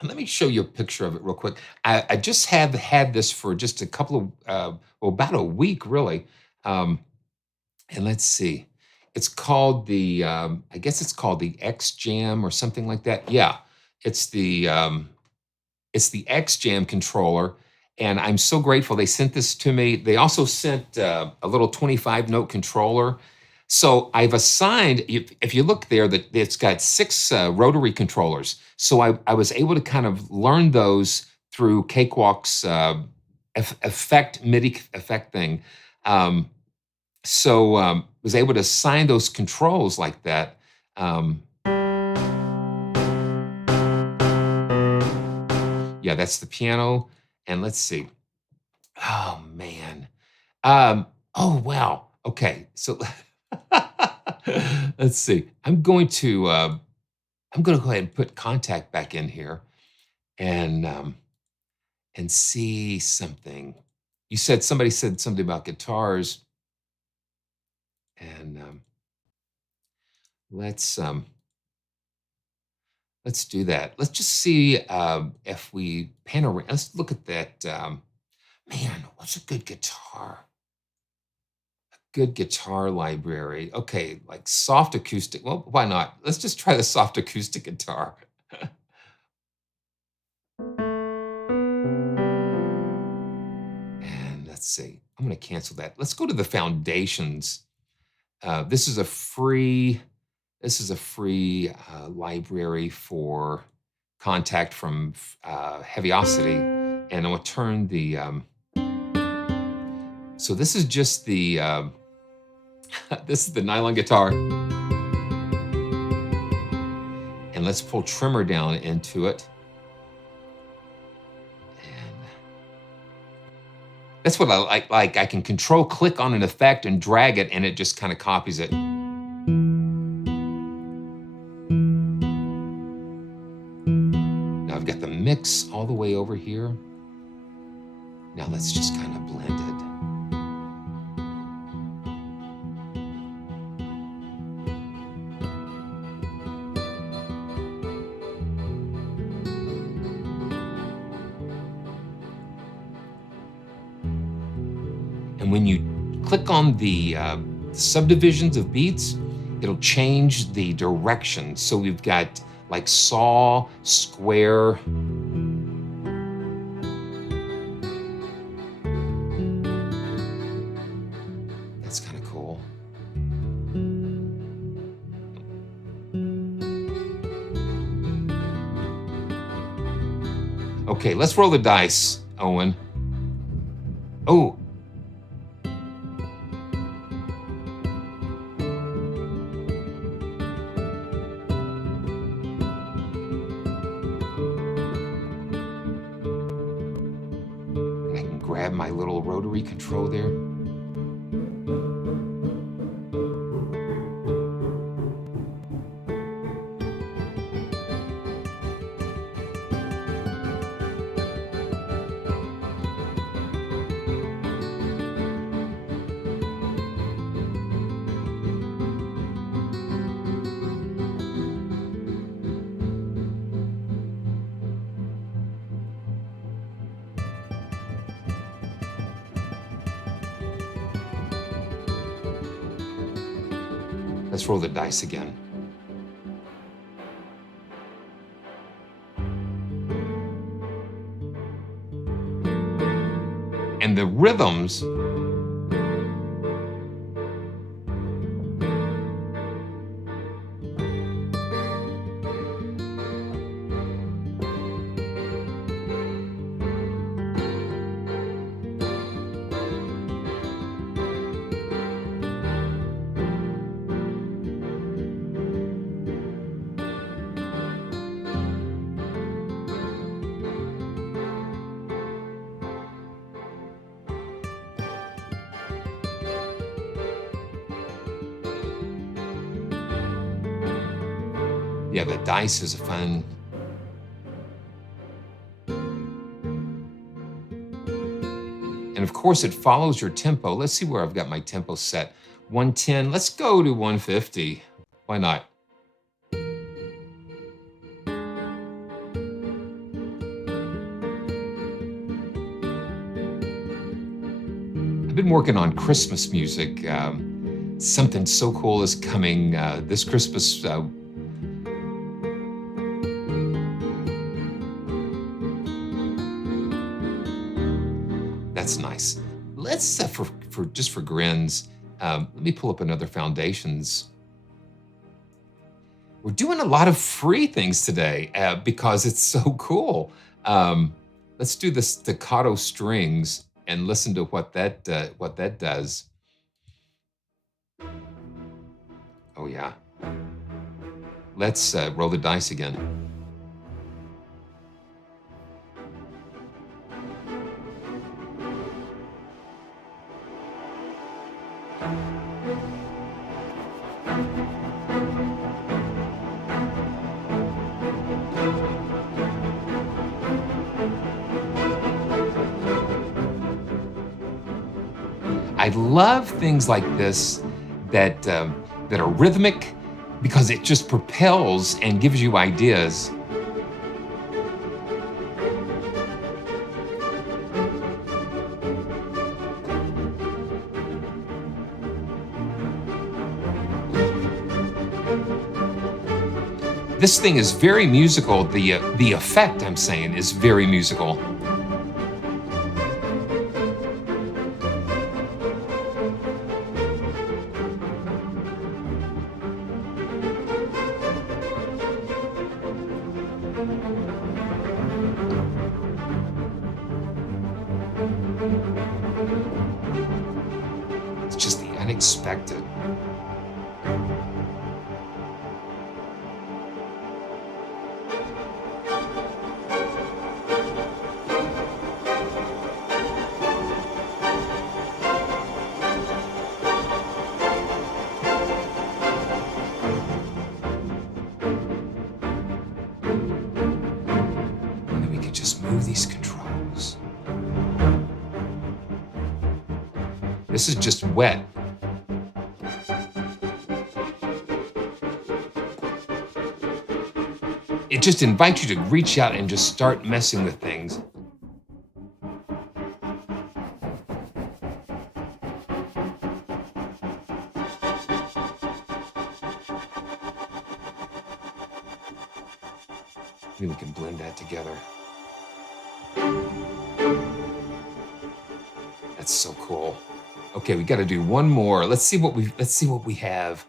and let me show you a picture of it real quick. I just have had this for just a couple of, about a week really. And let's see. It's called the, I guess it's called the X Jam or something like that. Yeah, it's the X Jam controller, and I'm so grateful they sent this to me. They also sent a little 25-note controller. So I've assigned, if you look there, that it's got 6 rotary controllers. So I was able to kind of learn those through Cakewalk's MIDI effect thing. Was able to assign those controls like that. Yeah, that's the piano. And let's see. Oh, man. Oh, wow. Okay, so let's see. I'm going to go ahead and put Contact back in here and see something. Somebody said something about guitars. And let's do that. Let's just see if we pan around. Let's look at that. Man, what's a good guitar? A good guitar library. Okay, like soft acoustic. Well, why not? Let's just try the soft acoustic guitar. And let's see. I'm going to cancel that. Let's go to the Foundations. This is a free library for Contact from Heaviosity, and I'm gonna turn the. So this is just the. This is the nylon guitar, and let's pull Tremor down into it. That's what I like. Like I can click on an effect and drag it, and it just kind of copies it. Now I've got the mix all the way over here. Now let's just kind of blend it. And when you click on the subdivisions of beats, it'll change the direction. So we've got like saw, square. That's kind of cool. Okay, let's roll the dice, Owen. Oh. my little rotary control there. Let's roll the dice again. And the rhythms yeah, the dice is a fun. And of course, it follows your tempo. Let's see where I've got my tempo set. 110, let's go to 150. Why not? I've been working on Christmas music. Something so cool is coming this Christmas. That's nice. Let's, for grins, let me pull up another Foundations. We're doing a lot of free things today because it's so cool. Let's do the staccato strings and listen to what that does. Oh yeah. Let's roll the dice again. I love things like this that are rhythmic because it just propels and gives you ideas. This thing is very musical. The effect, I'm saying, is very musical. It's just the unexpected. Move these controls. This is just wet. It just invites you to reach out and just start messing with things. Maybe we can blend that together. That's so cool. Okay, we got to do one more. Let's see what we have.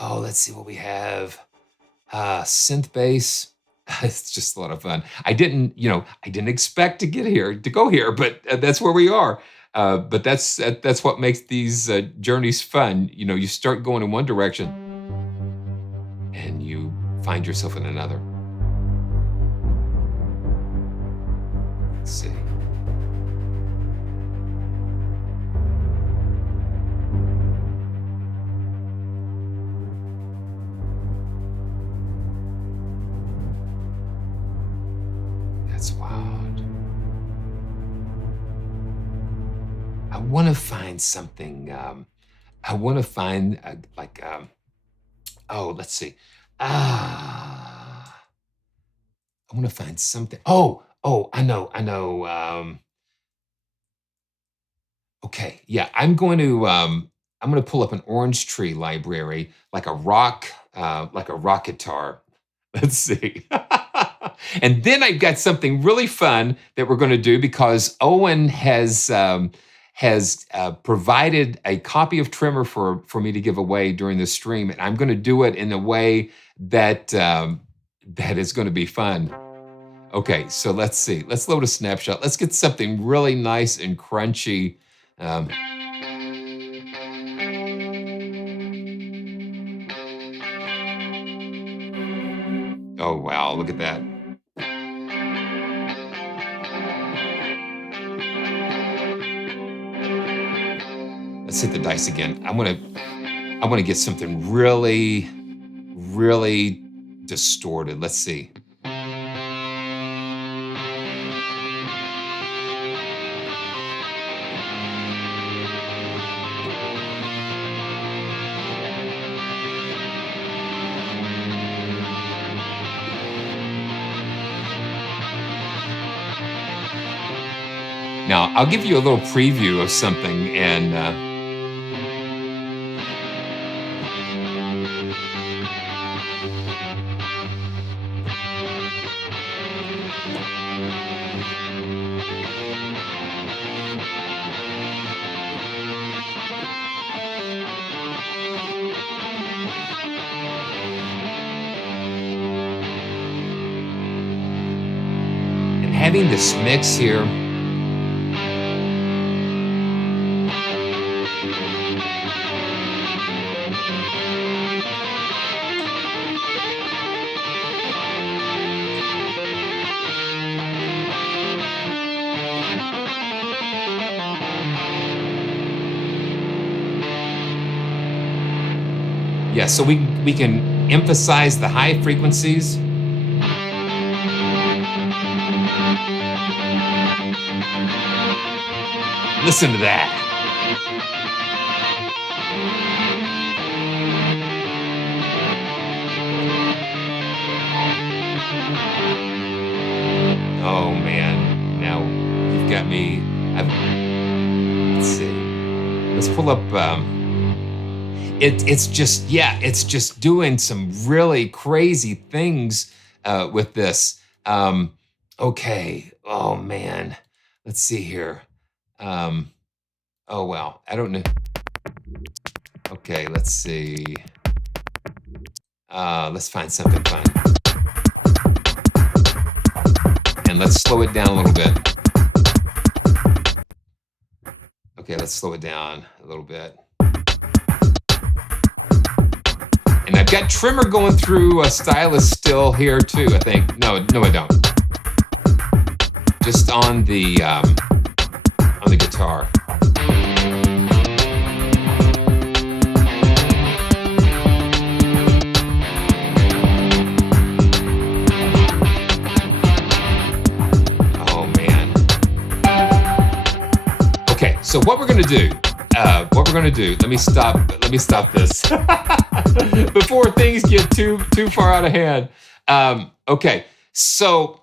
Oh, let's see what we have. Synth bass. It's just a lot of fun. I didn't expect to go here, but that's where we are. But that's what makes these journeys fun. You start going in one direction and you find yourself in another. Let's see. to find something. I want to find oh, let's see. I want to find something. Oh, I know. Okay, yeah, I'm going to pull up an orange tree library, like a rock guitar. Let's see. And then I've got something really fun that we're going to do because Owen has provided a copy of Tremor for me to give away during the stream, and I'm going to do it in a way that that is going to be fun. Okay, so let's see. Let's load a snapshot. Let's get something really nice and crunchy. Oh, wow, look at that. Let's hit the dice again. I want to get something really, really distorted. Let's see. Now, I'll give you a little preview of something, and having this mix here. Yeah, so we can emphasize the high frequencies. Listen to that. Oh man, now you've got me. Let's see. Let's pull up. It's just doing some really crazy things with this. Okay. Oh man. Let's see here. Oh well. I don't know. Okay. Let's see. Let's find something fun. And let's slow it down a little bit. Okay. Let's slow it down a little bit. And I've got Tremor going through a stylus still here too, I think. No, I don't. Just on the guitar. Oh man. Okay, so what we're gonna do? Let me stop this before things get too far out of hand. So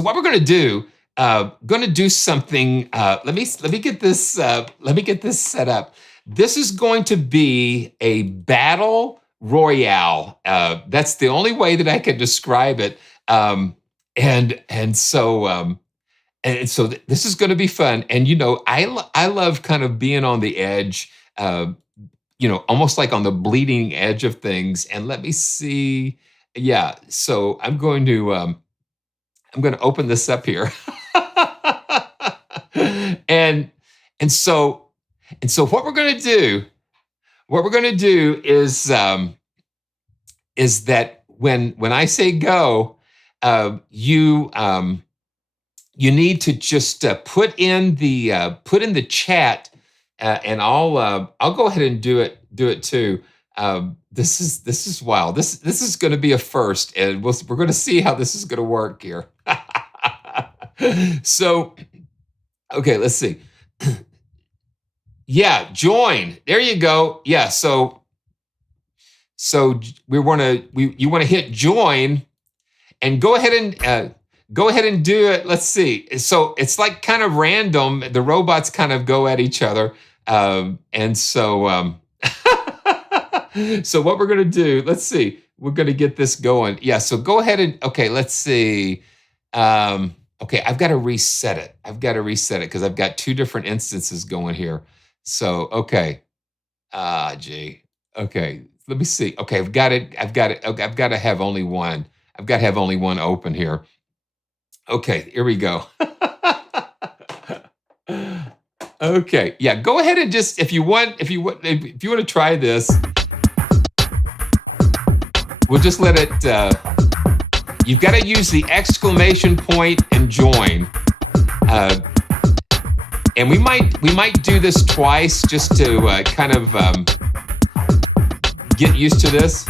what we're gonna do? Gonna do something. Let me get this set up. This is going to be a battle royale. That's the only way that I can describe it. And so this is going to be fun. And I love kind of being on the edge. Almost like on the bleeding edge of things. And let me see. Yeah. So I'm going to open this up here. and so what we're going to do is that when I say go, you need to just put in the chat, and I'll go ahead and do it too. This is wild. This is going to be a first, and we're going to see how this is going to work here. So, okay, let's see. Yeah, join. There you go. Yeah, so you want to hit join and go ahead and do it. Let's see. So it's like kind of random. The robots kind of go at each other, and so so what we're gonna do? Let's see. We're gonna get this going. Yeah. So go ahead and okay. Let's see. Okay, I've got to reset it. I've got to reset it because I've got two different instances going here. So okay. Gee. Okay, let me see. Okay, I've got it. Okay, I've got to have only one. I've got to have only one open here. Okay, here we go. Okay, yeah. Go ahead and just if you want to try this, we'll just let it. You've got to use the exclamation point and join. And we might do this twice just to kind of get used to this.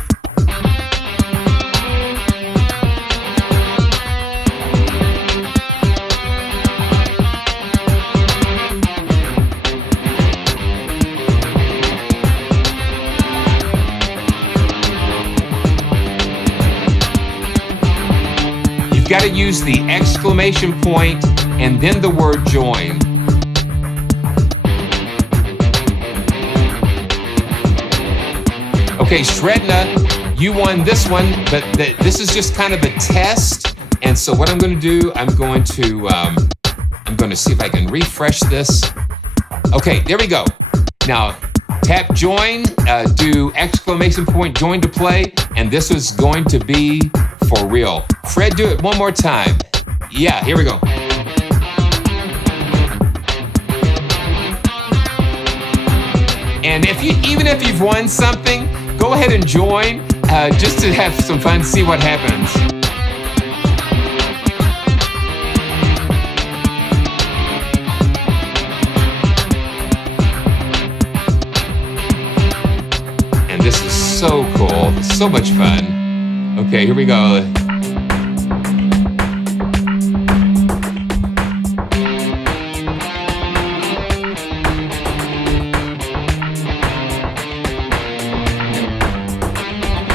You've got to use the exclamation point and then the word join. Okay, Shredna, you won this one, but this is just kind of a test. And so what I'm going to do, I'm going to see if I can refresh this. Okay, there we go. Now, tap join, do exclamation point join to play, and this is going to be for real. Fred, do it one more time. Yeah, here we go. And even if you've won something, go ahead and join just to have some fun, see what happens. And this is so cool. It's so much fun. Okay, here we go.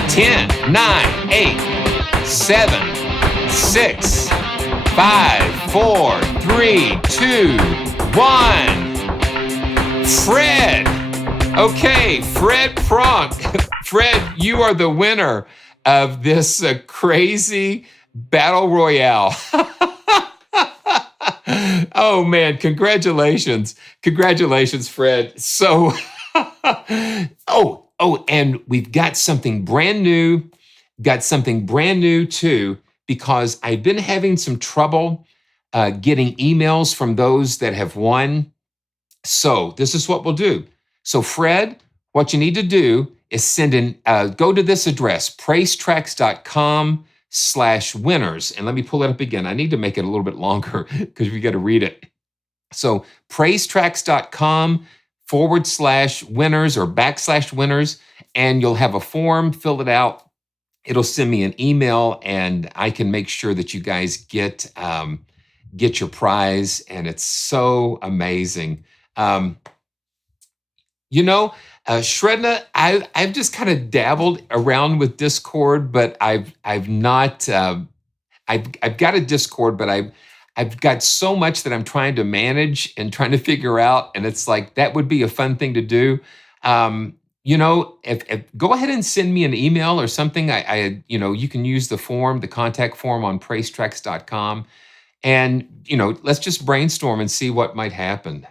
Ten, 9, 8, 7, 6, 5, 4, 3, 2, 1. Fred. Okay, Fred Pronk. Fred, you are the winner of this crazy battle royale. Oh man, congratulations. Congratulations, Fred. So, Oh, and we've got something brand new. Too, because I've been having some trouble getting emails from those that have won. So this is what we'll do. So Fred, what you need to do is go to this address, praisetracks.com/winners. And let me pull it up again. I need to make it a little bit longer because we got to read it. So praisetracks.com/winners or /winners, and you'll have a form, fill it out. It'll send me an email and I can make sure that you guys get your prize. And it's so amazing. Shredna, I've just kind of dabbled around with Discord, but I've not, I've got a Discord, but I've got so much that I'm trying to manage and trying to figure out. And it's like, that would be a fun thing to do. If go ahead and send me an email or something. You can use the contact form on praisetracks.com. And, let's just brainstorm and see what might happen.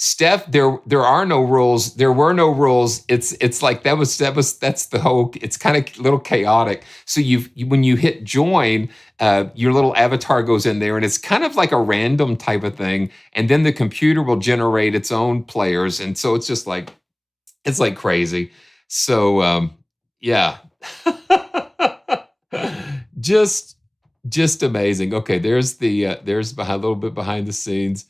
Steph, there are no rules. There were no rules. It's like that's the whole. It's kind of a little chaotic. So when you hit join, your little avatar goes in there, and it's kind of like a random type of thing. And then the computer will generate its own players, and so it's just like it's like crazy. So yeah, just amazing. Okay, there's a little bit behind the scenes,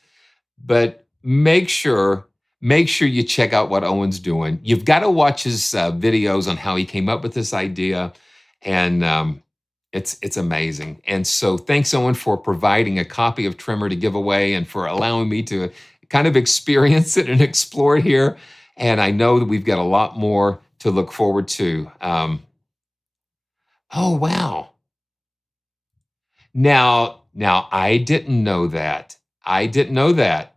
but. Make sure you check out what Owen's doing. You've got to watch his videos on how he came up with this idea, and it's amazing. And so thanks, Owen, for providing a copy of TREMOR to give away and for allowing me to kind of experience it and explore it here. And I know that we've got a lot more to look forward to. Oh, wow. Now I didn't know that. I didn't know that.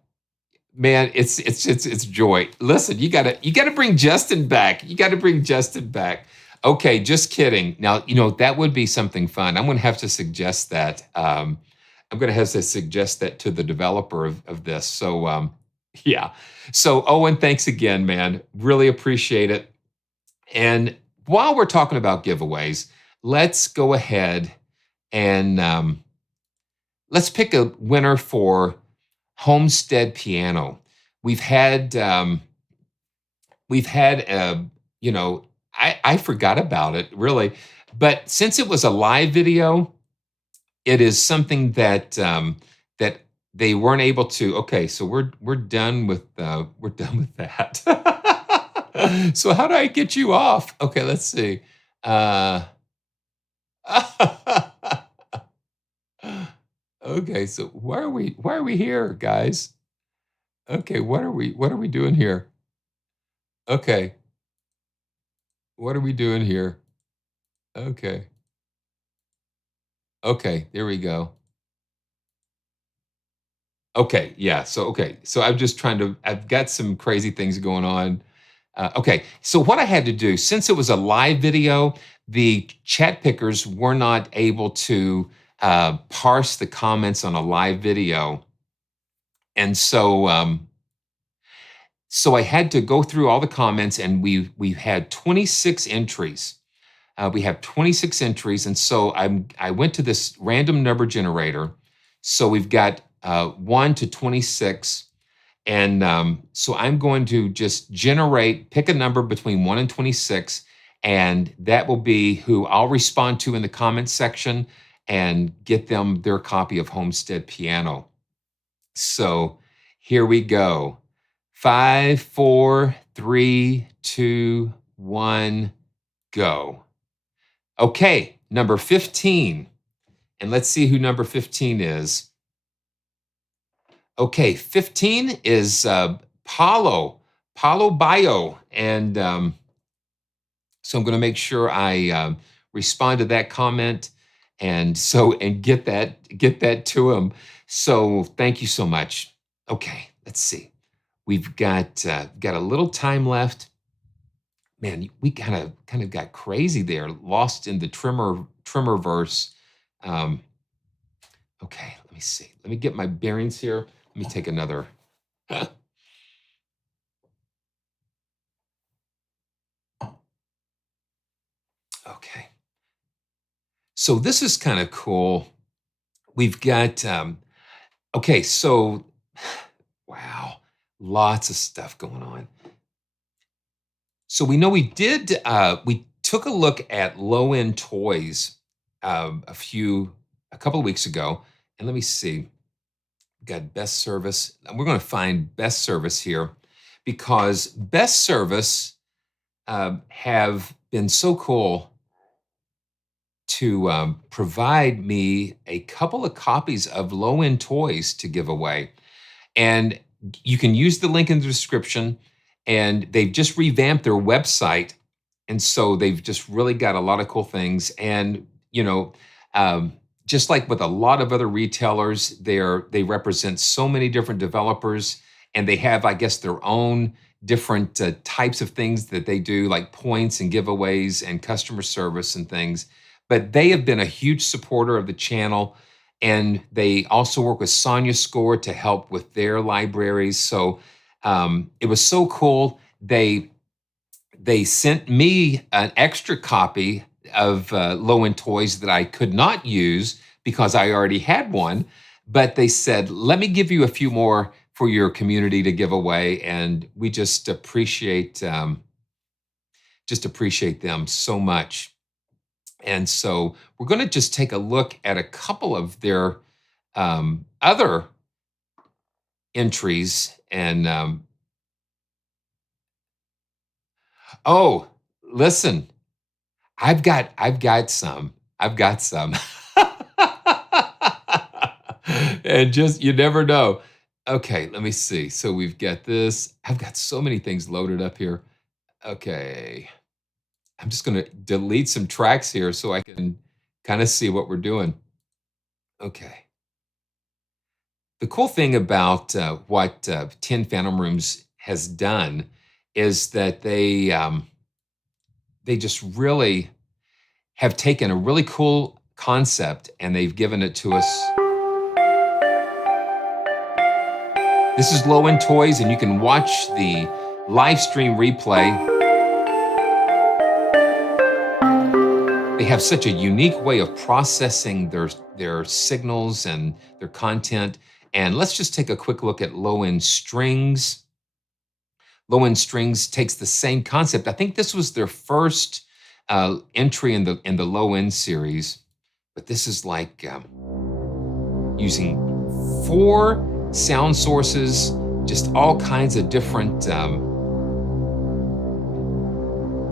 Man, it's joy. Listen, you gotta bring Justin back. You gotta bring Justin back. Okay, just kidding. Now, that would be something fun. I'm gonna have to suggest that. I'm gonna have to suggest that to the developer of this. So yeah. So Owen, thanks again, man. Really appreciate it. And while we're talking about giveaways, let's go ahead and let's pick a winner for Homestead Piano. We've had you know, I forgot about it really, but since it was a live video, it is something that that they weren't able to. Okay, so we're done with that. So how do I get you off? Okay, let's see. Okay, so why are we here, guys? Okay, what are we doing here? Okay, what are we doing here? Okay. Okay, there we go. Okay, yeah. So I'm just trying to. I've got some crazy things going on. Okay, so what I had to do, since it was a live video, the chat pickers were not able to parse the comments on a live video, and so I had to go through all the comments, and we had 26 entries. We have 26 entries, and so I went to this random number generator. So we've got 1 to 26, and so I'm going to just pick a number between 1 and 26, and that will be who I'll respond to in the comments section and get them their copy of Homestead Piano. So here we go. 5, 4, 3, 2, 1, go. Okay, number 15. And let's see who number 15 is. Okay, 15 is Paulo Bio. And so I'm going to make sure I respond to that comment and get that to him. So thank you so much. Okay, let's see. We've got a little time left. Man, we kind of got crazy there, lost in the Tremor verse. Okay, let me see. Let me get my bearings here. Let me take another. Okay. So this is kind of cool. We've got okay, so wow, lots of stuff going on. So we know we took a look at low-end toys a couple of weeks ago, and let me see. We've got best service. We're going to find best service here because best service have been so cool to provide me a couple of copies of low-end toys to give away. And you can use the link in the description, and they've just revamped their website. And so they've just really got a lot of cool things. And, just like with a lot of other retailers, they represent so many different developers, and they have, I guess, their own different types of things that they do, like points and giveaways and customer service and things. But they have been a huge supporter of the channel, and they also work with Sonia Score to help with their libraries. So it was so cool. They sent me an extra copy of low-end toys that I could not use because I already had one. But they said, let me give you a few more for your community to give away. And we just appreciate them so much. And so we're going to just take a look at a couple of their other entries. And oh, listen, I've got some. And just, you never know. Okay, let me see. So we've got this. I've got so many things loaded up here. Okay. I'm just gonna delete some tracks here so I can kind of see what we're doing. Okay. The cool thing about what 10 Phantom Rooms has done is that they just really have taken a really cool concept and they've given it to us. This is Low End Toys, and you can watch the live stream replay. They have such a unique way of processing their signals and their content. And let's just take a quick look at Low End Strings. Low End Strings takes the same concept. I think this was their first entry in the Low End series, but this is like using 4 sound sources, just all kinds of different,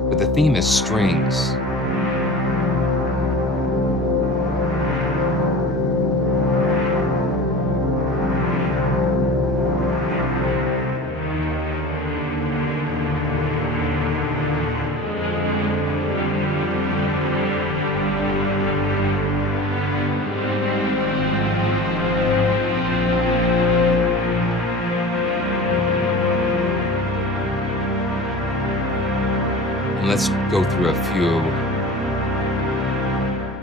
but the theme is strings. Let's go through a few.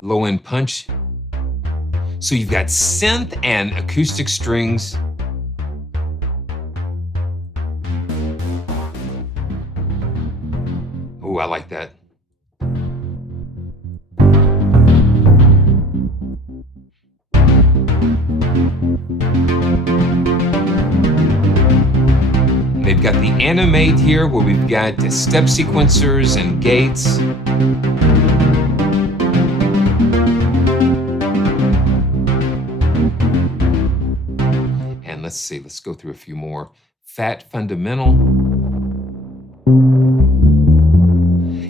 Low end punch. So you've got synth and acoustic strings. Oh, I like that. They've got the animate here where we've got step sequencers and gates. And let's see, let's go through a few more. Fat Fundamental.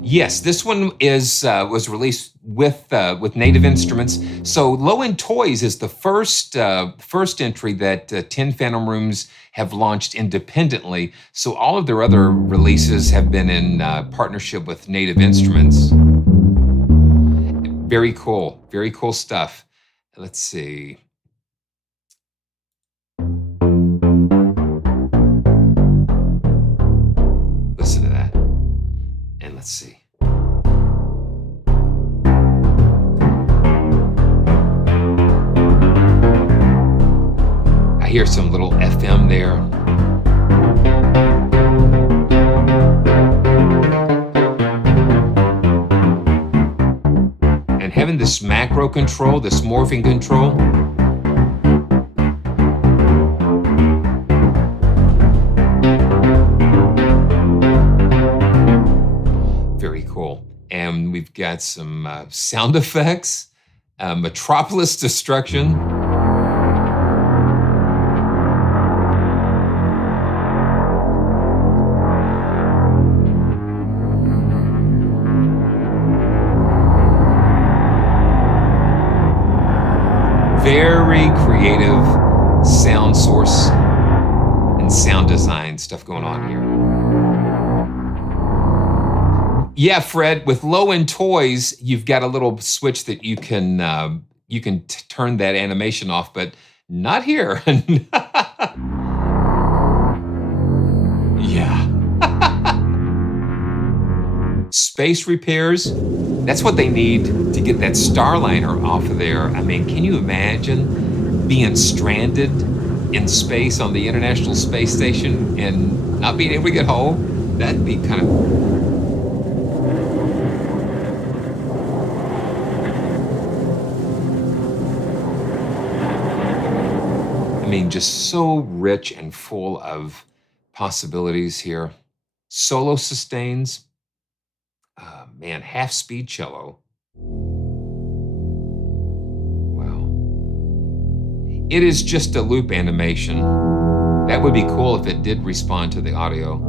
Yes, this one was released with native instruments. So Low End Toys is the first entry that 10 Phantom Rooms have launched independently. So all of their other releases have been in partnership with native instruments. Very cool stuff. Let's see. Listen to that, and let's see. I hear some little FM there. And having this macro control, this morphing control. Very cool. And we've got some sound effects, Metropolis Destruction. Very creative sound source and sound design stuff going on here. Yeah, Fred, with Low End Toys, you've got a little switch that you can turn that animation off, but not here. Yeah. Space repairs, that's what they need to get that Starliner off of there. I mean, can you imagine being stranded in space on the International Space Station and not being able to get home? That'd be kind of... I mean, just so rich and full of possibilities here. Solo sustains. Man, half-speed cello. Wow. It is just a loop animation. That would be cool if it did respond to the audio.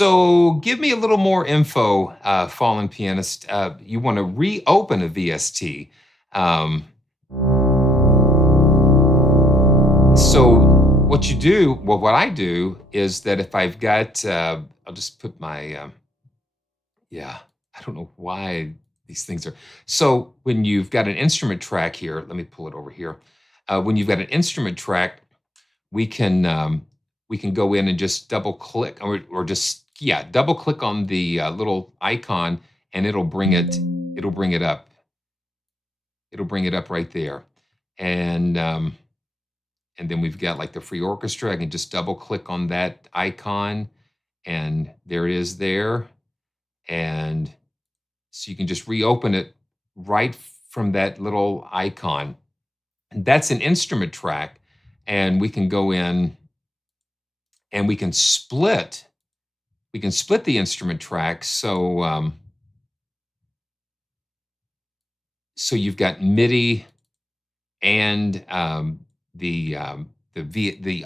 So give me a little more info, fallen pianist. You want to reopen a VST. So what you do, well, what I do is that if I've got, I'll just put my, yeah, I don't know why these things are. So when you've got an instrument track here, let me pull it over here. When you've got an instrument track, we can go in and just double click or just, yeah, double click on the little icon and it'll bring it up. It'll bring it up right there. And then we've got like the free orchestra. I can just double click on that icon and there it is there. And so you can just reopen it right from that little icon. And that's an instrument track. And we can go in and we can split the instrument track. So, so you've got MIDI and the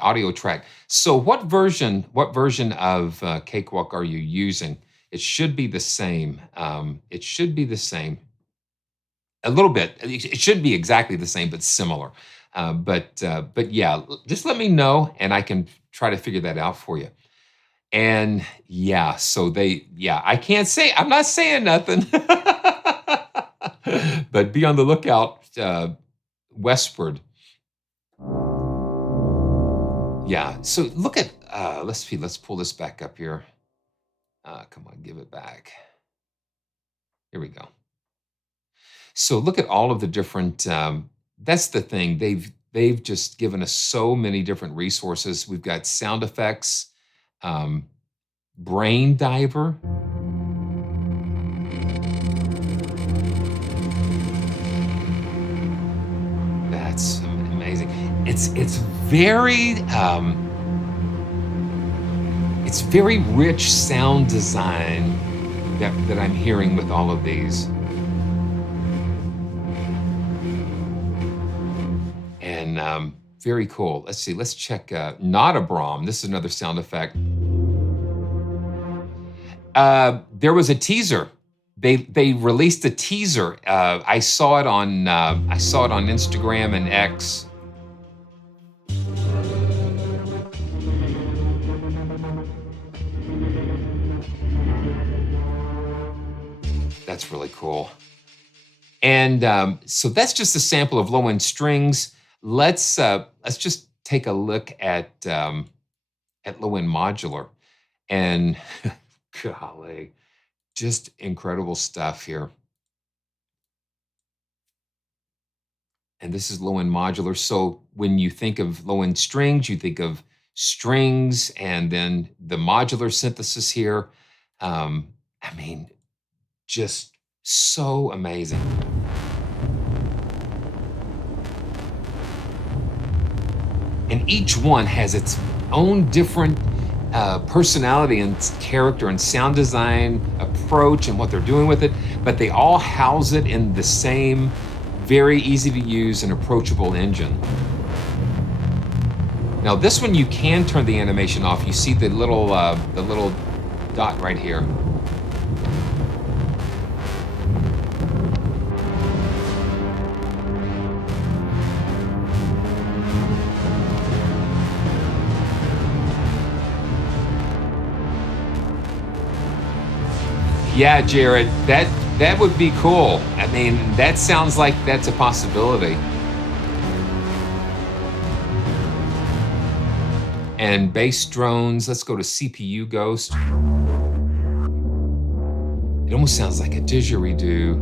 audio track. So what version of Cakewalk are you using? It should be the same. It should be the same. A little bit. It shouldn't be exactly the same, but similar. But yeah, just let me know, and I can try to figure that out for you. And yeah, so I can't say. I'm not saying nothing. But be on the lookout westward. Yeah. So look at. Let's see. Let's pull this back up here. Come on, give it back. Here we go. So look at all of the different, that's the thing. They've just given us so many different resources. We've got sound effects, Brain Diver. That's amazing. It's very rich sound design that I'm hearing with all of these. And very cool. Let's see, let's check Not a Brahm. This is another sound effect. There was a teaser. They released a teaser. I saw it on Instagram and X. That's really cool. And so that's just a sample of low-end strings. Let's just take a look at low-end modular, and golly, just incredible stuff here. And this is low-end modular. So when you think of low-end strings, you think of strings and then the modular synthesis here. I mean, just so amazing. And each one has its own different personality and character and sound design approach and what they're doing with it, but they all house it in the same very easy to use and approachable engine. Now this one you can turn the animation off. You see the little dot right here. Yeah, Jared, that would be cool. I mean, that sounds like that's a possibility. And bass drones, let's go to CPU Ghost. It almost sounds like a didgeridoo.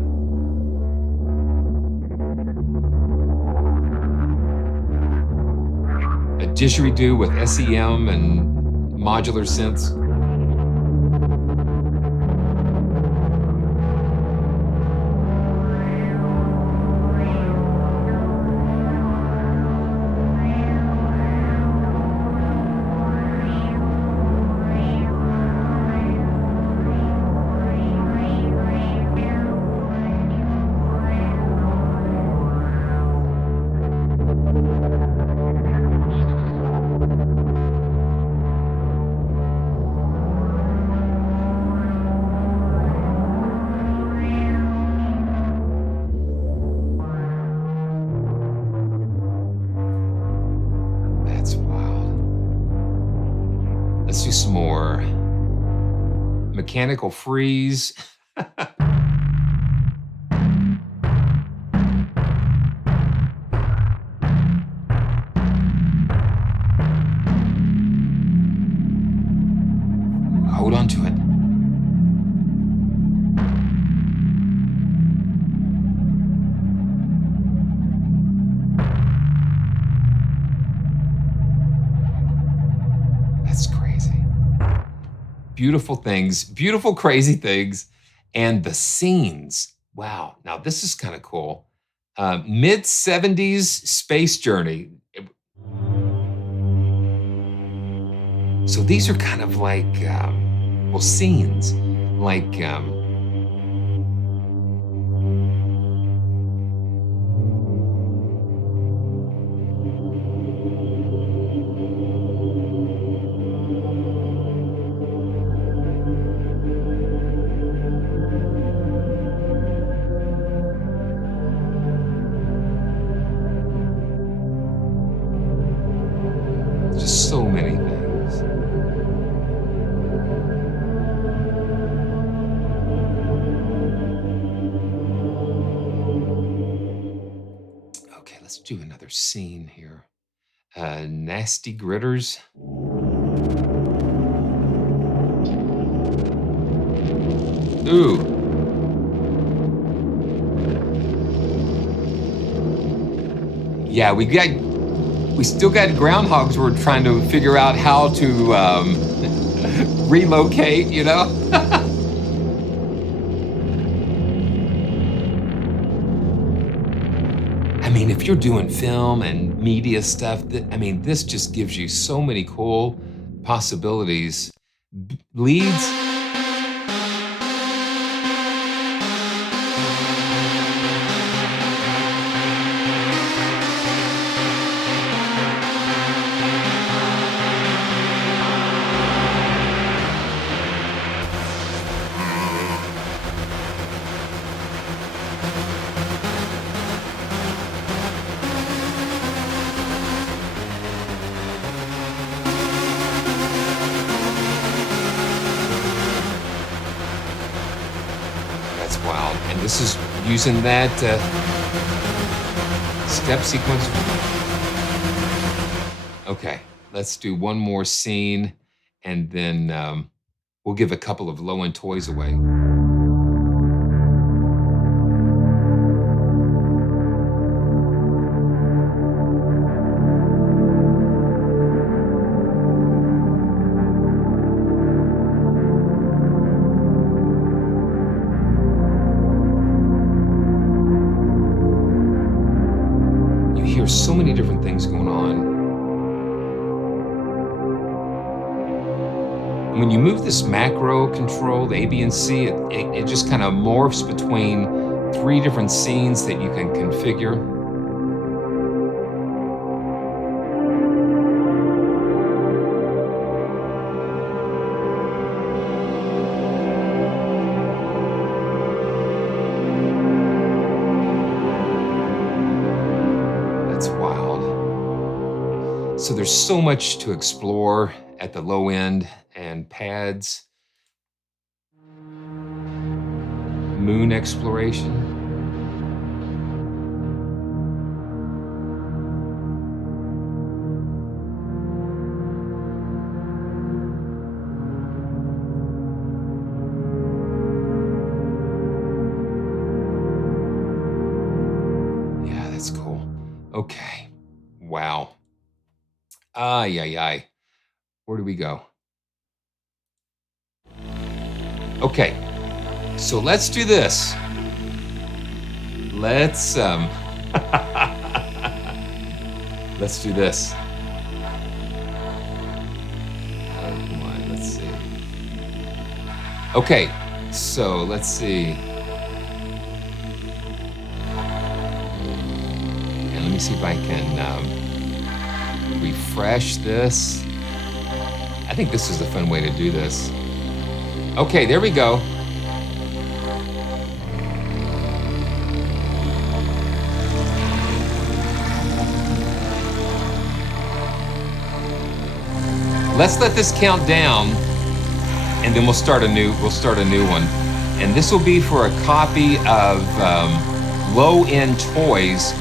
A didgeridoo with SEM and modular synths. some more mechanical freeze. Hold on to it. That's crazy. Beautiful things, beautiful, crazy things, and the scenes. Wow. Now, this is kind of cool. Mid-70s space journey. So these are kind of like, well, scenes, like, just so many things. Okay, let's do another scene here. Nasty Gritters. Ooh. Yeah, we still got groundhogs we're trying to figure out how to relocate, you know? I mean, if you're doing film and media stuff, I mean, this just gives you so many cool possibilities. Leads. Wild. And this is using that step sequence. Okay, let's do one more scene, and then we'll give a couple of low-end toys away. There's so many different things going on. When you move this macro control, the A, B, and C, it just kind of morphs between 3 different scenes that you can configure. So there's so much to explore at the low end, and pads. Moon exploration. Yeah, that's cool. Okay. Wow. Ay, ay, ay. Where do we go? Okay, so let's do this. Let's let's do this. Come on, let's see. Okay, so let's see. And let me see if I can refresh this. I think this is a fun way to do this. Okay, there we go. let's let this count down, and then we'll start a new one. And this will be for a copy of Low End Toys,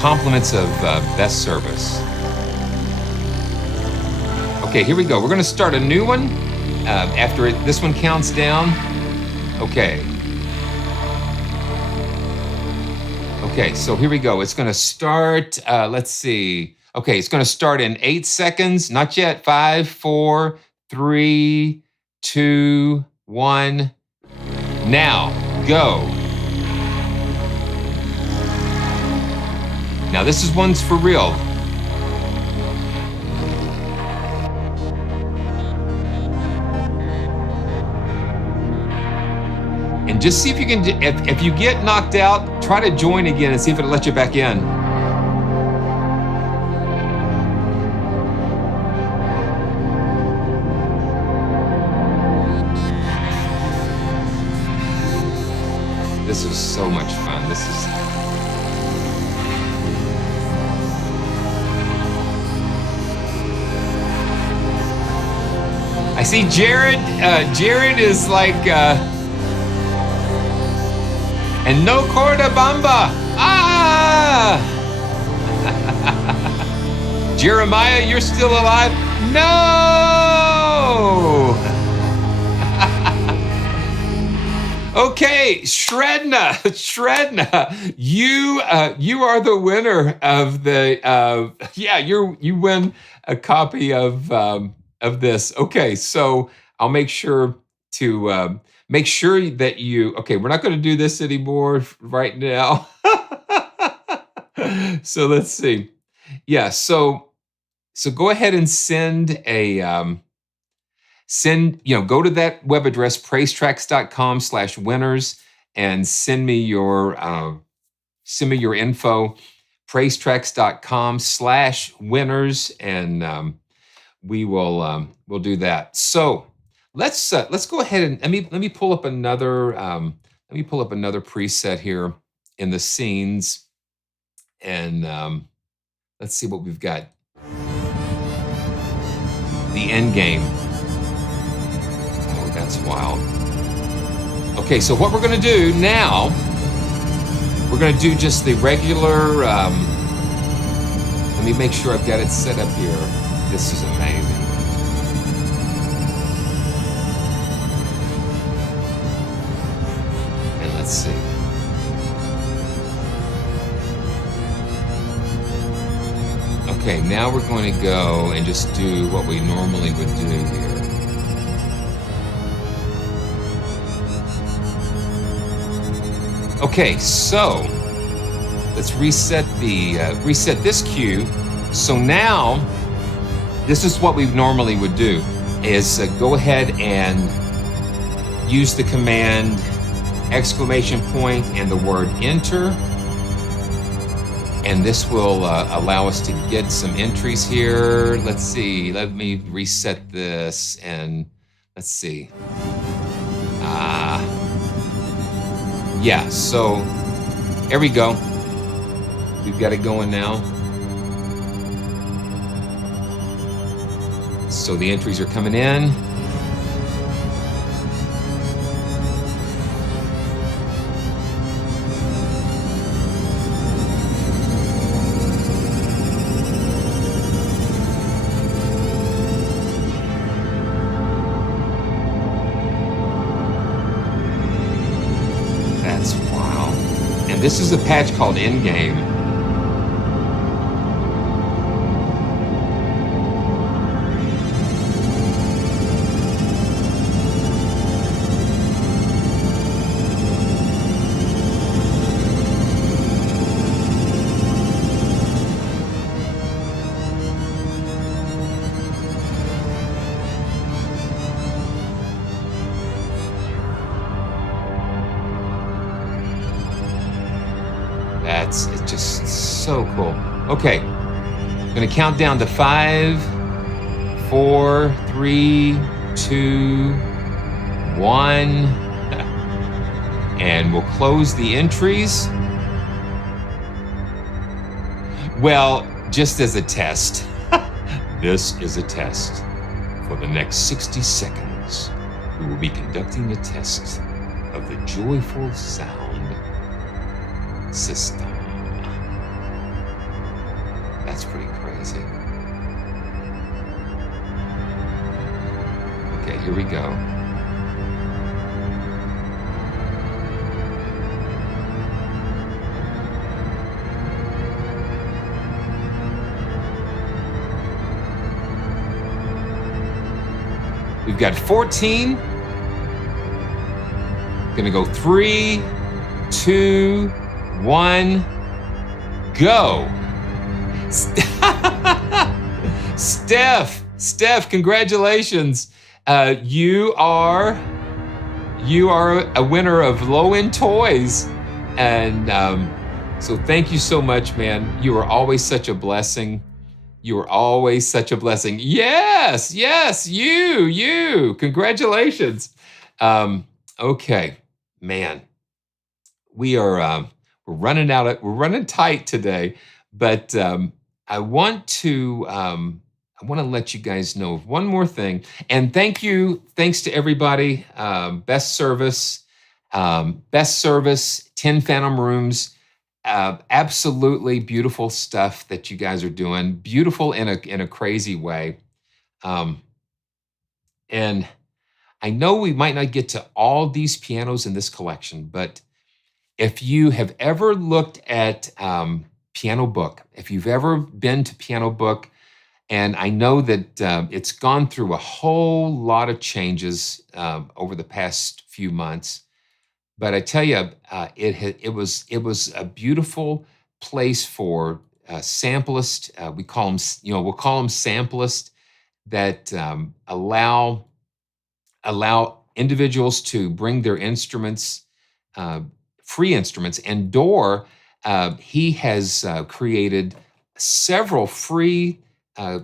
Compliments of Best Service. Okay, here we go. We're gonna start a new one after this one counts down. Okay. Okay, so here we go. It's gonna start, let's see. Okay, it's gonna start in 8 seconds. Not yet. 5, 4, 3, 2, 1. Now, go. Now this one's for real. And just see if you can, if you get knocked out, try to join again and see if it'll let you back in. This is so much fun. This is... I see Jared. Jared is like, and no corda bamba. Ah! Jeremiah, you're still alive? No! Okay, Shredna, you are the winner of the you win a copy of this. Okay, so I'll make sure to make sure that you. Okay, we're not going to do this anymore right now. So let's see. Yeah, so go ahead and send a. Go to that web address, praisetracks.com/winners, and send me your info, praisetracks.com/winners, and we'll do that. So let's go ahead and let me pull up another preset here in the scenes, and let's see what we've got. The end game. That's wild. Okay, so what we're gonna do now, we're gonna do just the regular, let me make sure I've got it set up here. This is amazing. And let's see. Okay, now we're going to go and just do what we normally would do here. Okay, so let's reset this cue. So now, this is what we normally would do, is go ahead and use the command exclamation point and the word enter. And this will allow us to get some entries here. Let's see, let me reset this and let's see. Yeah, so there we go. We've got it going now. So the entries are coming in. This is a patch called Endgame. It's just so cool. Okay, I'm gonna count down to 5, 4, 3, 2, 1, and we'll close the entries. Well, just as a test. This is a test. For the next 60 seconds, we will be conducting a test of the joyful sound system. That's pretty crazy. Okay, here we go. We've got 14. Gonna go 3, 2, 1, go. Steph, congratulations. You are a winner of low-end toys. And so thank you so much, man. You are always such a blessing. You are always such a blessing. Yes, you. Congratulations. Okay, man. We're running tight today, but I want to let you guys know of one more thing. And thanks to everybody. Best service, 10 Phantom Rooms. Absolutely beautiful stuff that you guys are doing. Beautiful in a crazy way. And I know we might not get to all these pianos in this collection, but if you have ever looked at Piano Book, if you've ever been to Piano Book, and I know that it's gone through a whole lot of changes over the past few months, but I tell you, it was a beautiful place for samplists. We'll call them samplists that allow individuals to bring their instruments, free instruments. And Dor, he has created several free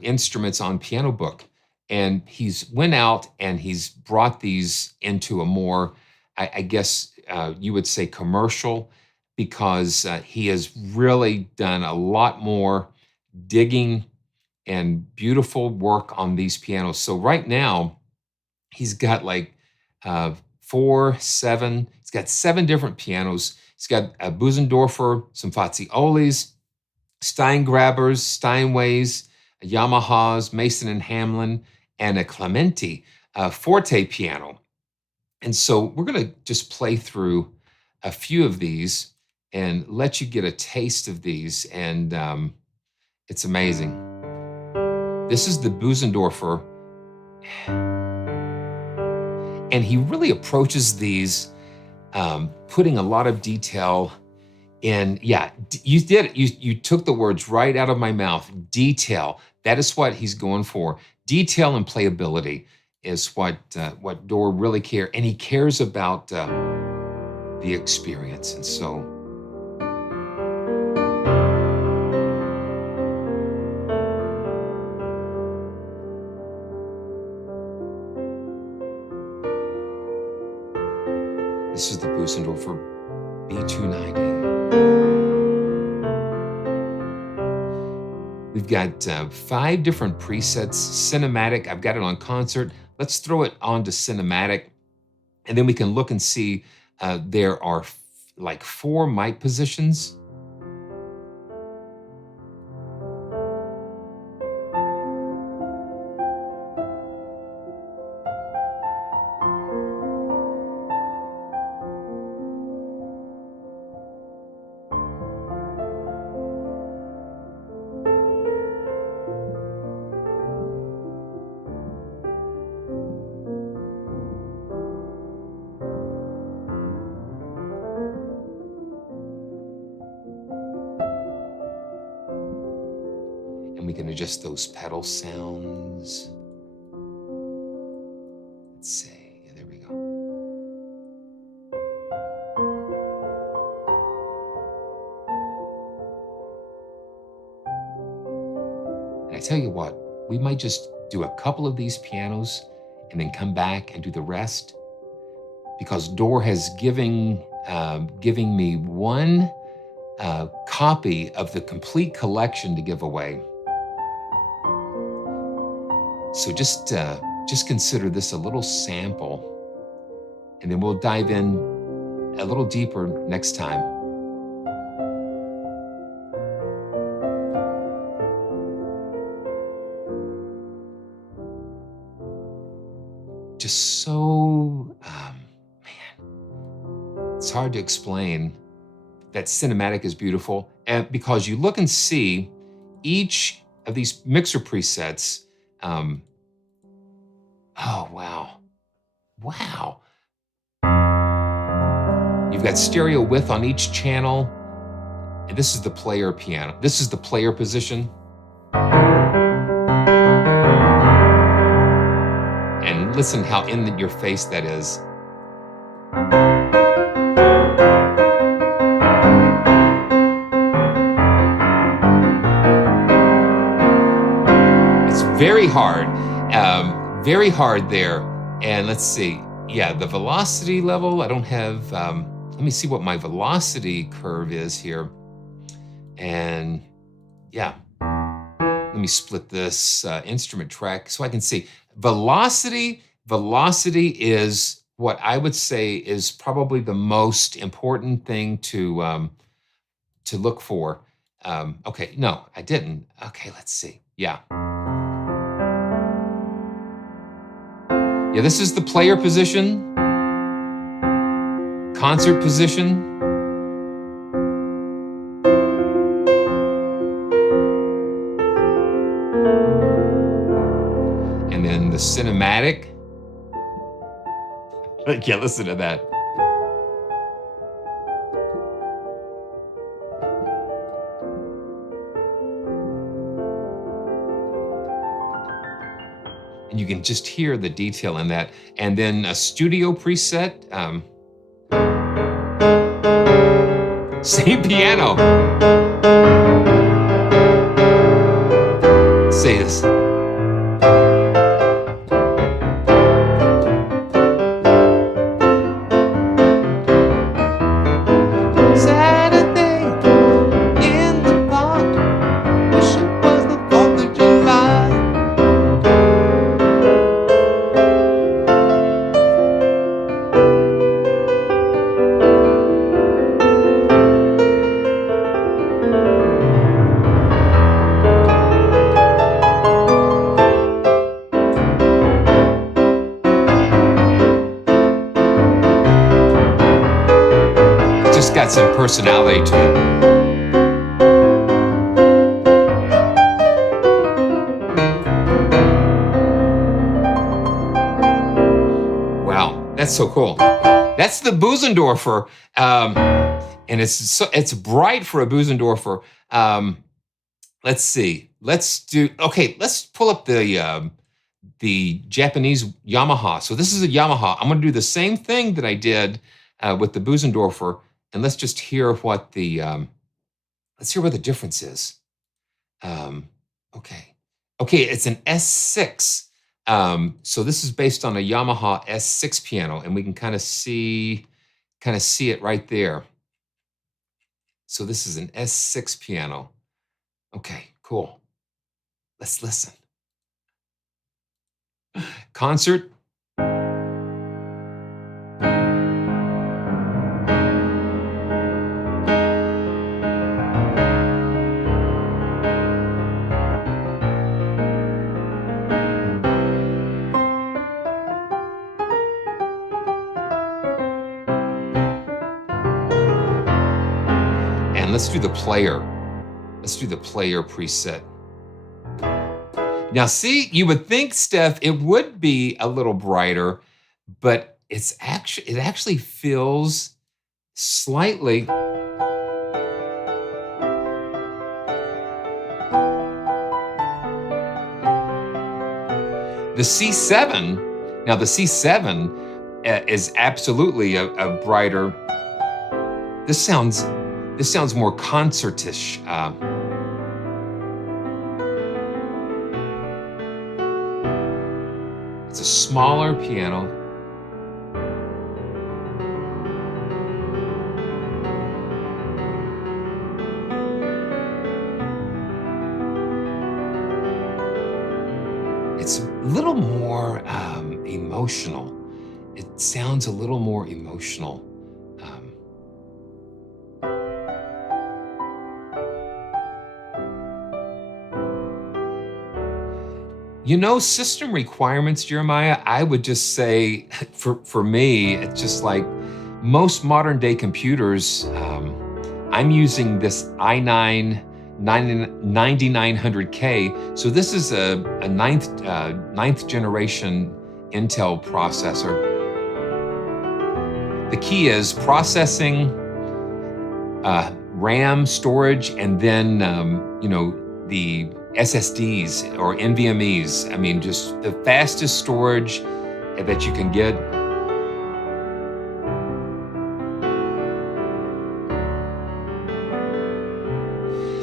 instruments on Piano Book, and he's went out and he's brought these into a more, I guess you would say, commercial, because he has really done a lot more digging and beautiful work on these pianos. So right now, he's got like 7 different pianos. He's got a Bösendorfer, some Faziolis, Steingrabers, Steinways, Yamahas, Mason and Hamlin, and a Clementi forte piano. And so we're going to just play through a few of these and let you get a taste of these. And it's amazing. This is the Bösendorfer. And he really approaches these, putting a lot of detail in. Yeah, you did it. You took the words right out of my mouth. Detail. That is what he's going for. Detail and playability is what Dor really cares. And he cares about the experience. And so this is the Bösendorfer B290. We've got 5 different presets. Cinematic, I've got it on concert. Let's throw it on to cinematic, and then we can look and see there are like 4 mic positions. And we can adjust those pedal sounds. Let's see, there we go. And I tell you what, we might just do a couple of these pianos and then come back and do the rest, because Dor has giving me one copy of the complete collection to give away. So just just consider this a little sample, and then we'll dive in a little deeper next time. Just so, man, it's hard to explain. That cinematic is beautiful, and because you look and see each of these mixer presets. Oh, wow. Wow. You've got stereo width on each channel, and this is the player piano. This is the player position. And listen how in your face that is. Very hard there. And let's see, yeah, the velocity level, I don't have, let me see what my velocity curve is here. And yeah, let me split this instrument track so I can see. Velocity is what I would say is probably the most important thing to look for. Okay, no, I didn't. Okay, let's see, yeah. Yeah, this is the player position, concert position. And then the cinematic. Yeah, listen to that. And you can just hear the detail in that. And then a studio preset. Same piano. Say this. Got some personality to it. Wow, that's so cool. That's the Bösendorfer, and it's bright for a Bösendorfer. Let's see. Let's pull up the Japanese Yamaha. So this is a Yamaha. I'm going to do the same thing that I did with the Bösendorfer. And let's just hear what the difference is. Okay, it's an S6. So this is based on a Yamaha S6 piano, and we can kind of see it right there. So this is an S6 piano. Okay, cool. Let's listen. Concert. Let's do the player. Let's do the player preset. Now see, you would think, Steph, it would be a little brighter, but it actually feels slightly. The C7, now the C7 is absolutely a brighter. This sounds more concertish. It's a smaller piano. little more emotional. It sounds a little more emotional. Um, You know, system requirements, Jeremiah, I would just say for me, it's just like most modern day computers, I'm using this i9 9900K. So this is a ninth generation Intel processor. The key is processing, RAM storage, and then, you know, the SSDs or NVMEs. I mean, just the fastest storage that you can get.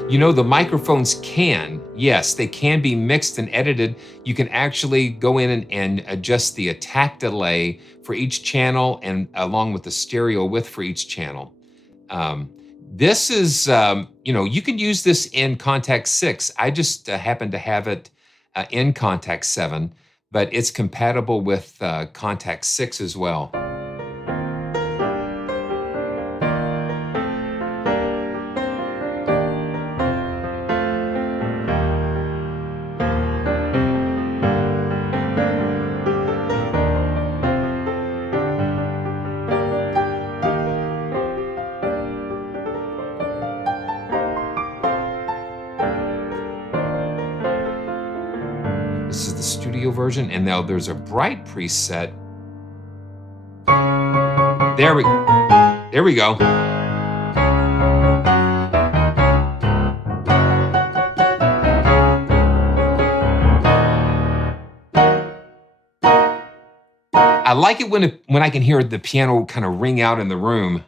You know, the microphones can, yes, they can be mixed and edited. You can actually go in and adjust the attack delay for each channel and along with the stereo width for each channel. This is, you know, you can use this in Contact 6. I just happen to have it in Contact 7, but it's compatible with Contact 6 as well. This is the studio version, and now there's a bright preset. There we go. I like it when I can hear the piano kind of ring out in the room.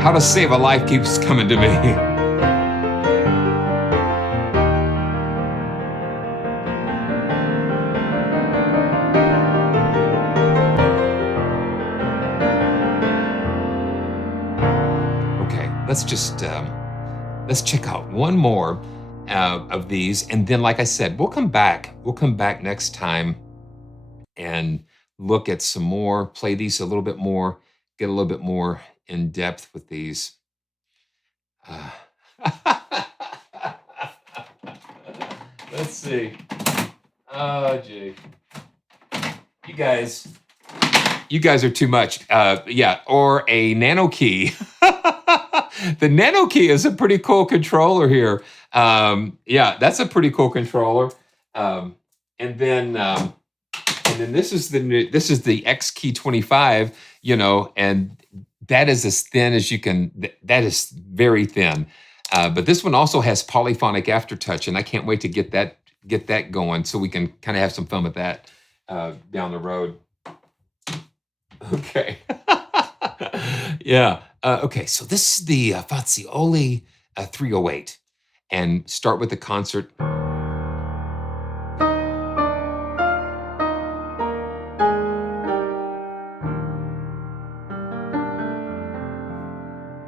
How to Save a Life keeps coming to me. Okay, let's just let's check out one more of these, and then, like I said, we'll come back. We'll come back next time and look at some more, play these a little bit more, get a little bit more in depth with these. Let's see. Oh, gee. You guys are too much. Yeah, or a nano key. The nano key is a pretty cool controller here. Yeah, that's a pretty cool controller. And then this is the X Key 25, you know, and that is as thin as you can. That is very thin. But this one also has polyphonic aftertouch, and I can't wait to get that going so we can kind of have some fun with that down the road. Okay. Yeah. Okay, so this is the Fazioli 308, and start with the concert.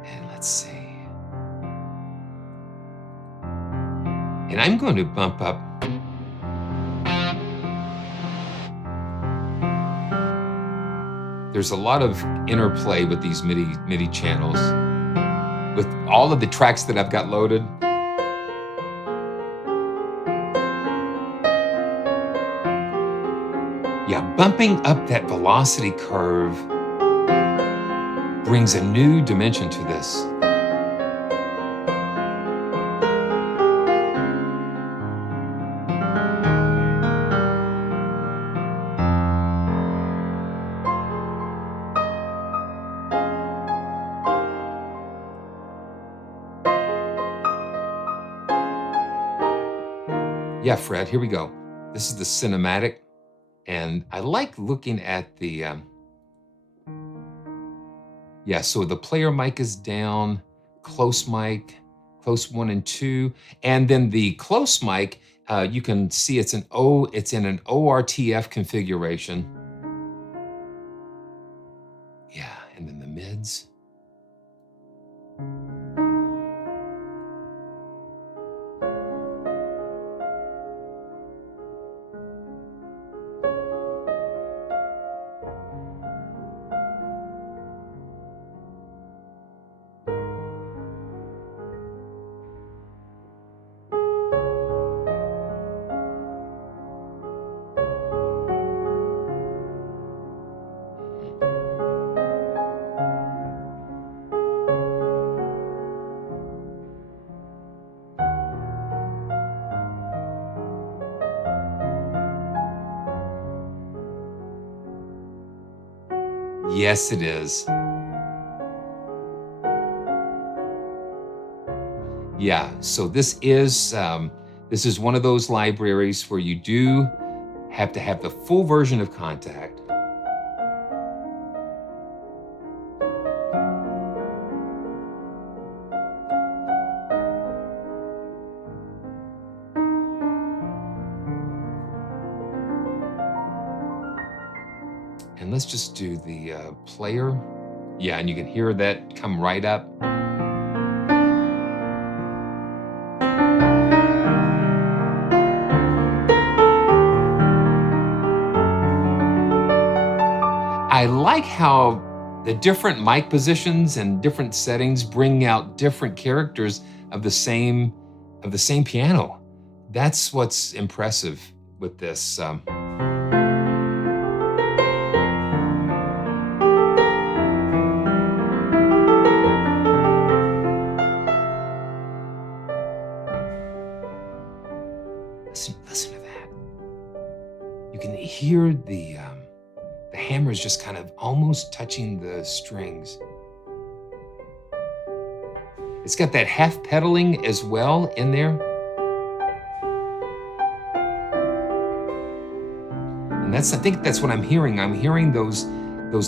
And let's see. And I'm going to bump up. There's a lot of interplay with these MIDI channels. With all of the tracks that I've got loaded. Yeah, bumping up that velocity curve brings a new dimension to this. Yeah, Fred, here we go. This is the cinematic, and I like looking at the, yeah, so the player mic is down, close mic, close 1 and 2, and then the close mic, you can see it's in an ORTF configuration. Yeah, and then the mids. Yes, it is. Yeah, so this is one of those libraries where you do have to have the full version of Contact. And let's just do the player. Yeah, and you can hear that come right up. I like how the different mic positions and different settings bring out different characters of the same piano. That's what's impressive with this. Listen to that. You can hear the hammers just kind of almost touching the strings. It's got that half pedaling as well in there. And I think that's what I'm hearing. I'm hearing those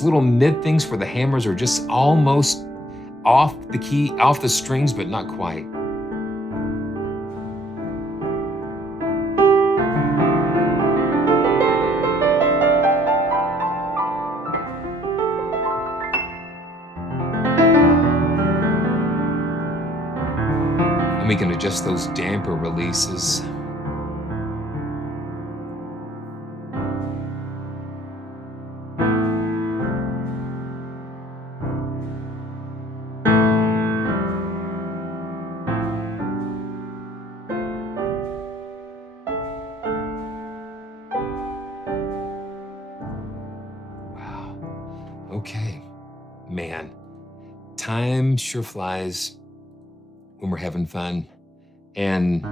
little mid things where the hammers are just almost off the key, off the strings, but not quite. And we can adjust those damper releases. Wow. Okay. Man, time sure flies when we're having fun. And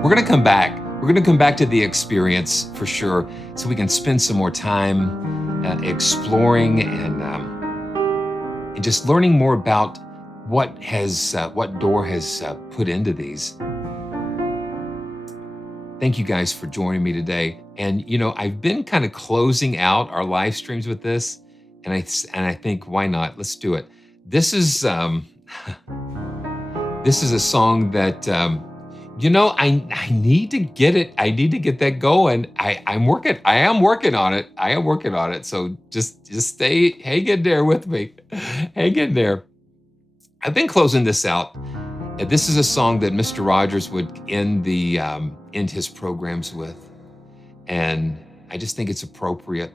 we're gonna come back. We're gonna come back to the experience for sure, so we can spend some more time exploring and just learning more about what Door has put into these. Thank you guys for joining me today. And you know, I've been kind of closing out our live streams with this, and I think, why not? Let's do it. This is this is a song that you know, I need to get it. I need to get that going. I am working on it. So just hang in there with me. Hang in there. I've been closing this out. This is a song that Mr. Rogers would end his programs with. And I just think it's appropriate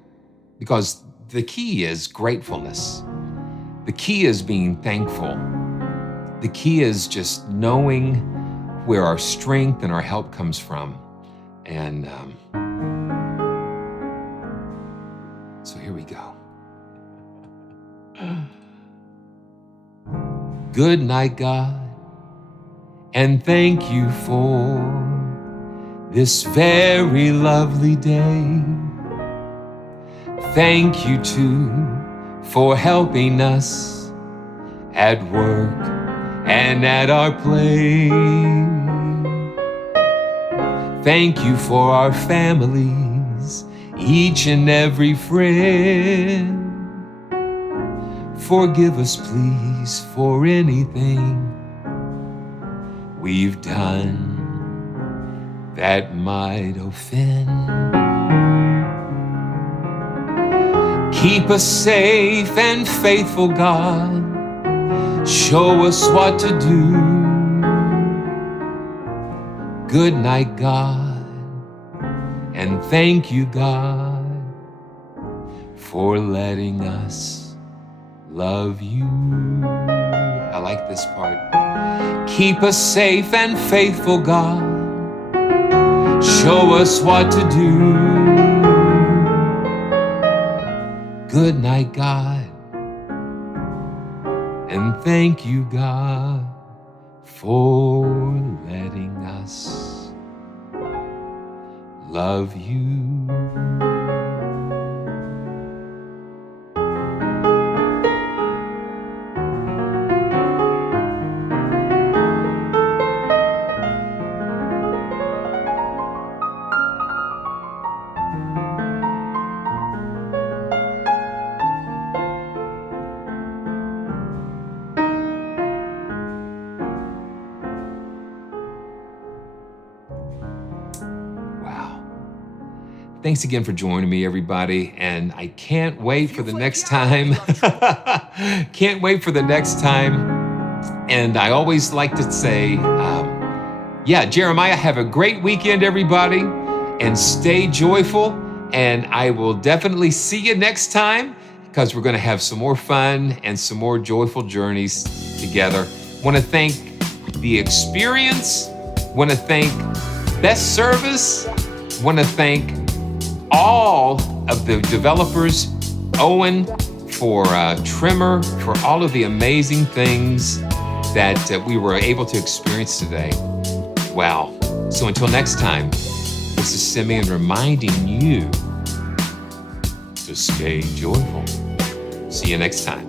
because the key is gratefulness. The key is being thankful. The key is just knowing where our strength and our help comes from. And so here we go. Good night, God, and thank you for this very lovely day. Thank you too for helping us at work and at our play. Thank you for our families, each and every friend. Forgive us, please, for anything we've done that might offend. Keep us safe and faithful, God. Show us what to do. Good night, God, and thank you, God, for letting us love you. I like this part. Keep us safe and faithful, God. Show us what to do. Good night, God, and thank you, God, for letting us love you. Thanks again for joining me, everybody, and I can't wait for the next time. Can't wait for the next time. And I always like to say, Jeremiah, have a great weekend, everybody, and stay joyful. And I will definitely see you next time, because we're going to have some more fun and some more joyful journeys together. Want to thank the experience. Want to thank Best Service. Want to thank all of the developers, Owen for TREMOR, for all of the amazing things that we were able to experience today. Wow. So until next time, this is Simeon reminding you to stay joyful. See you next time.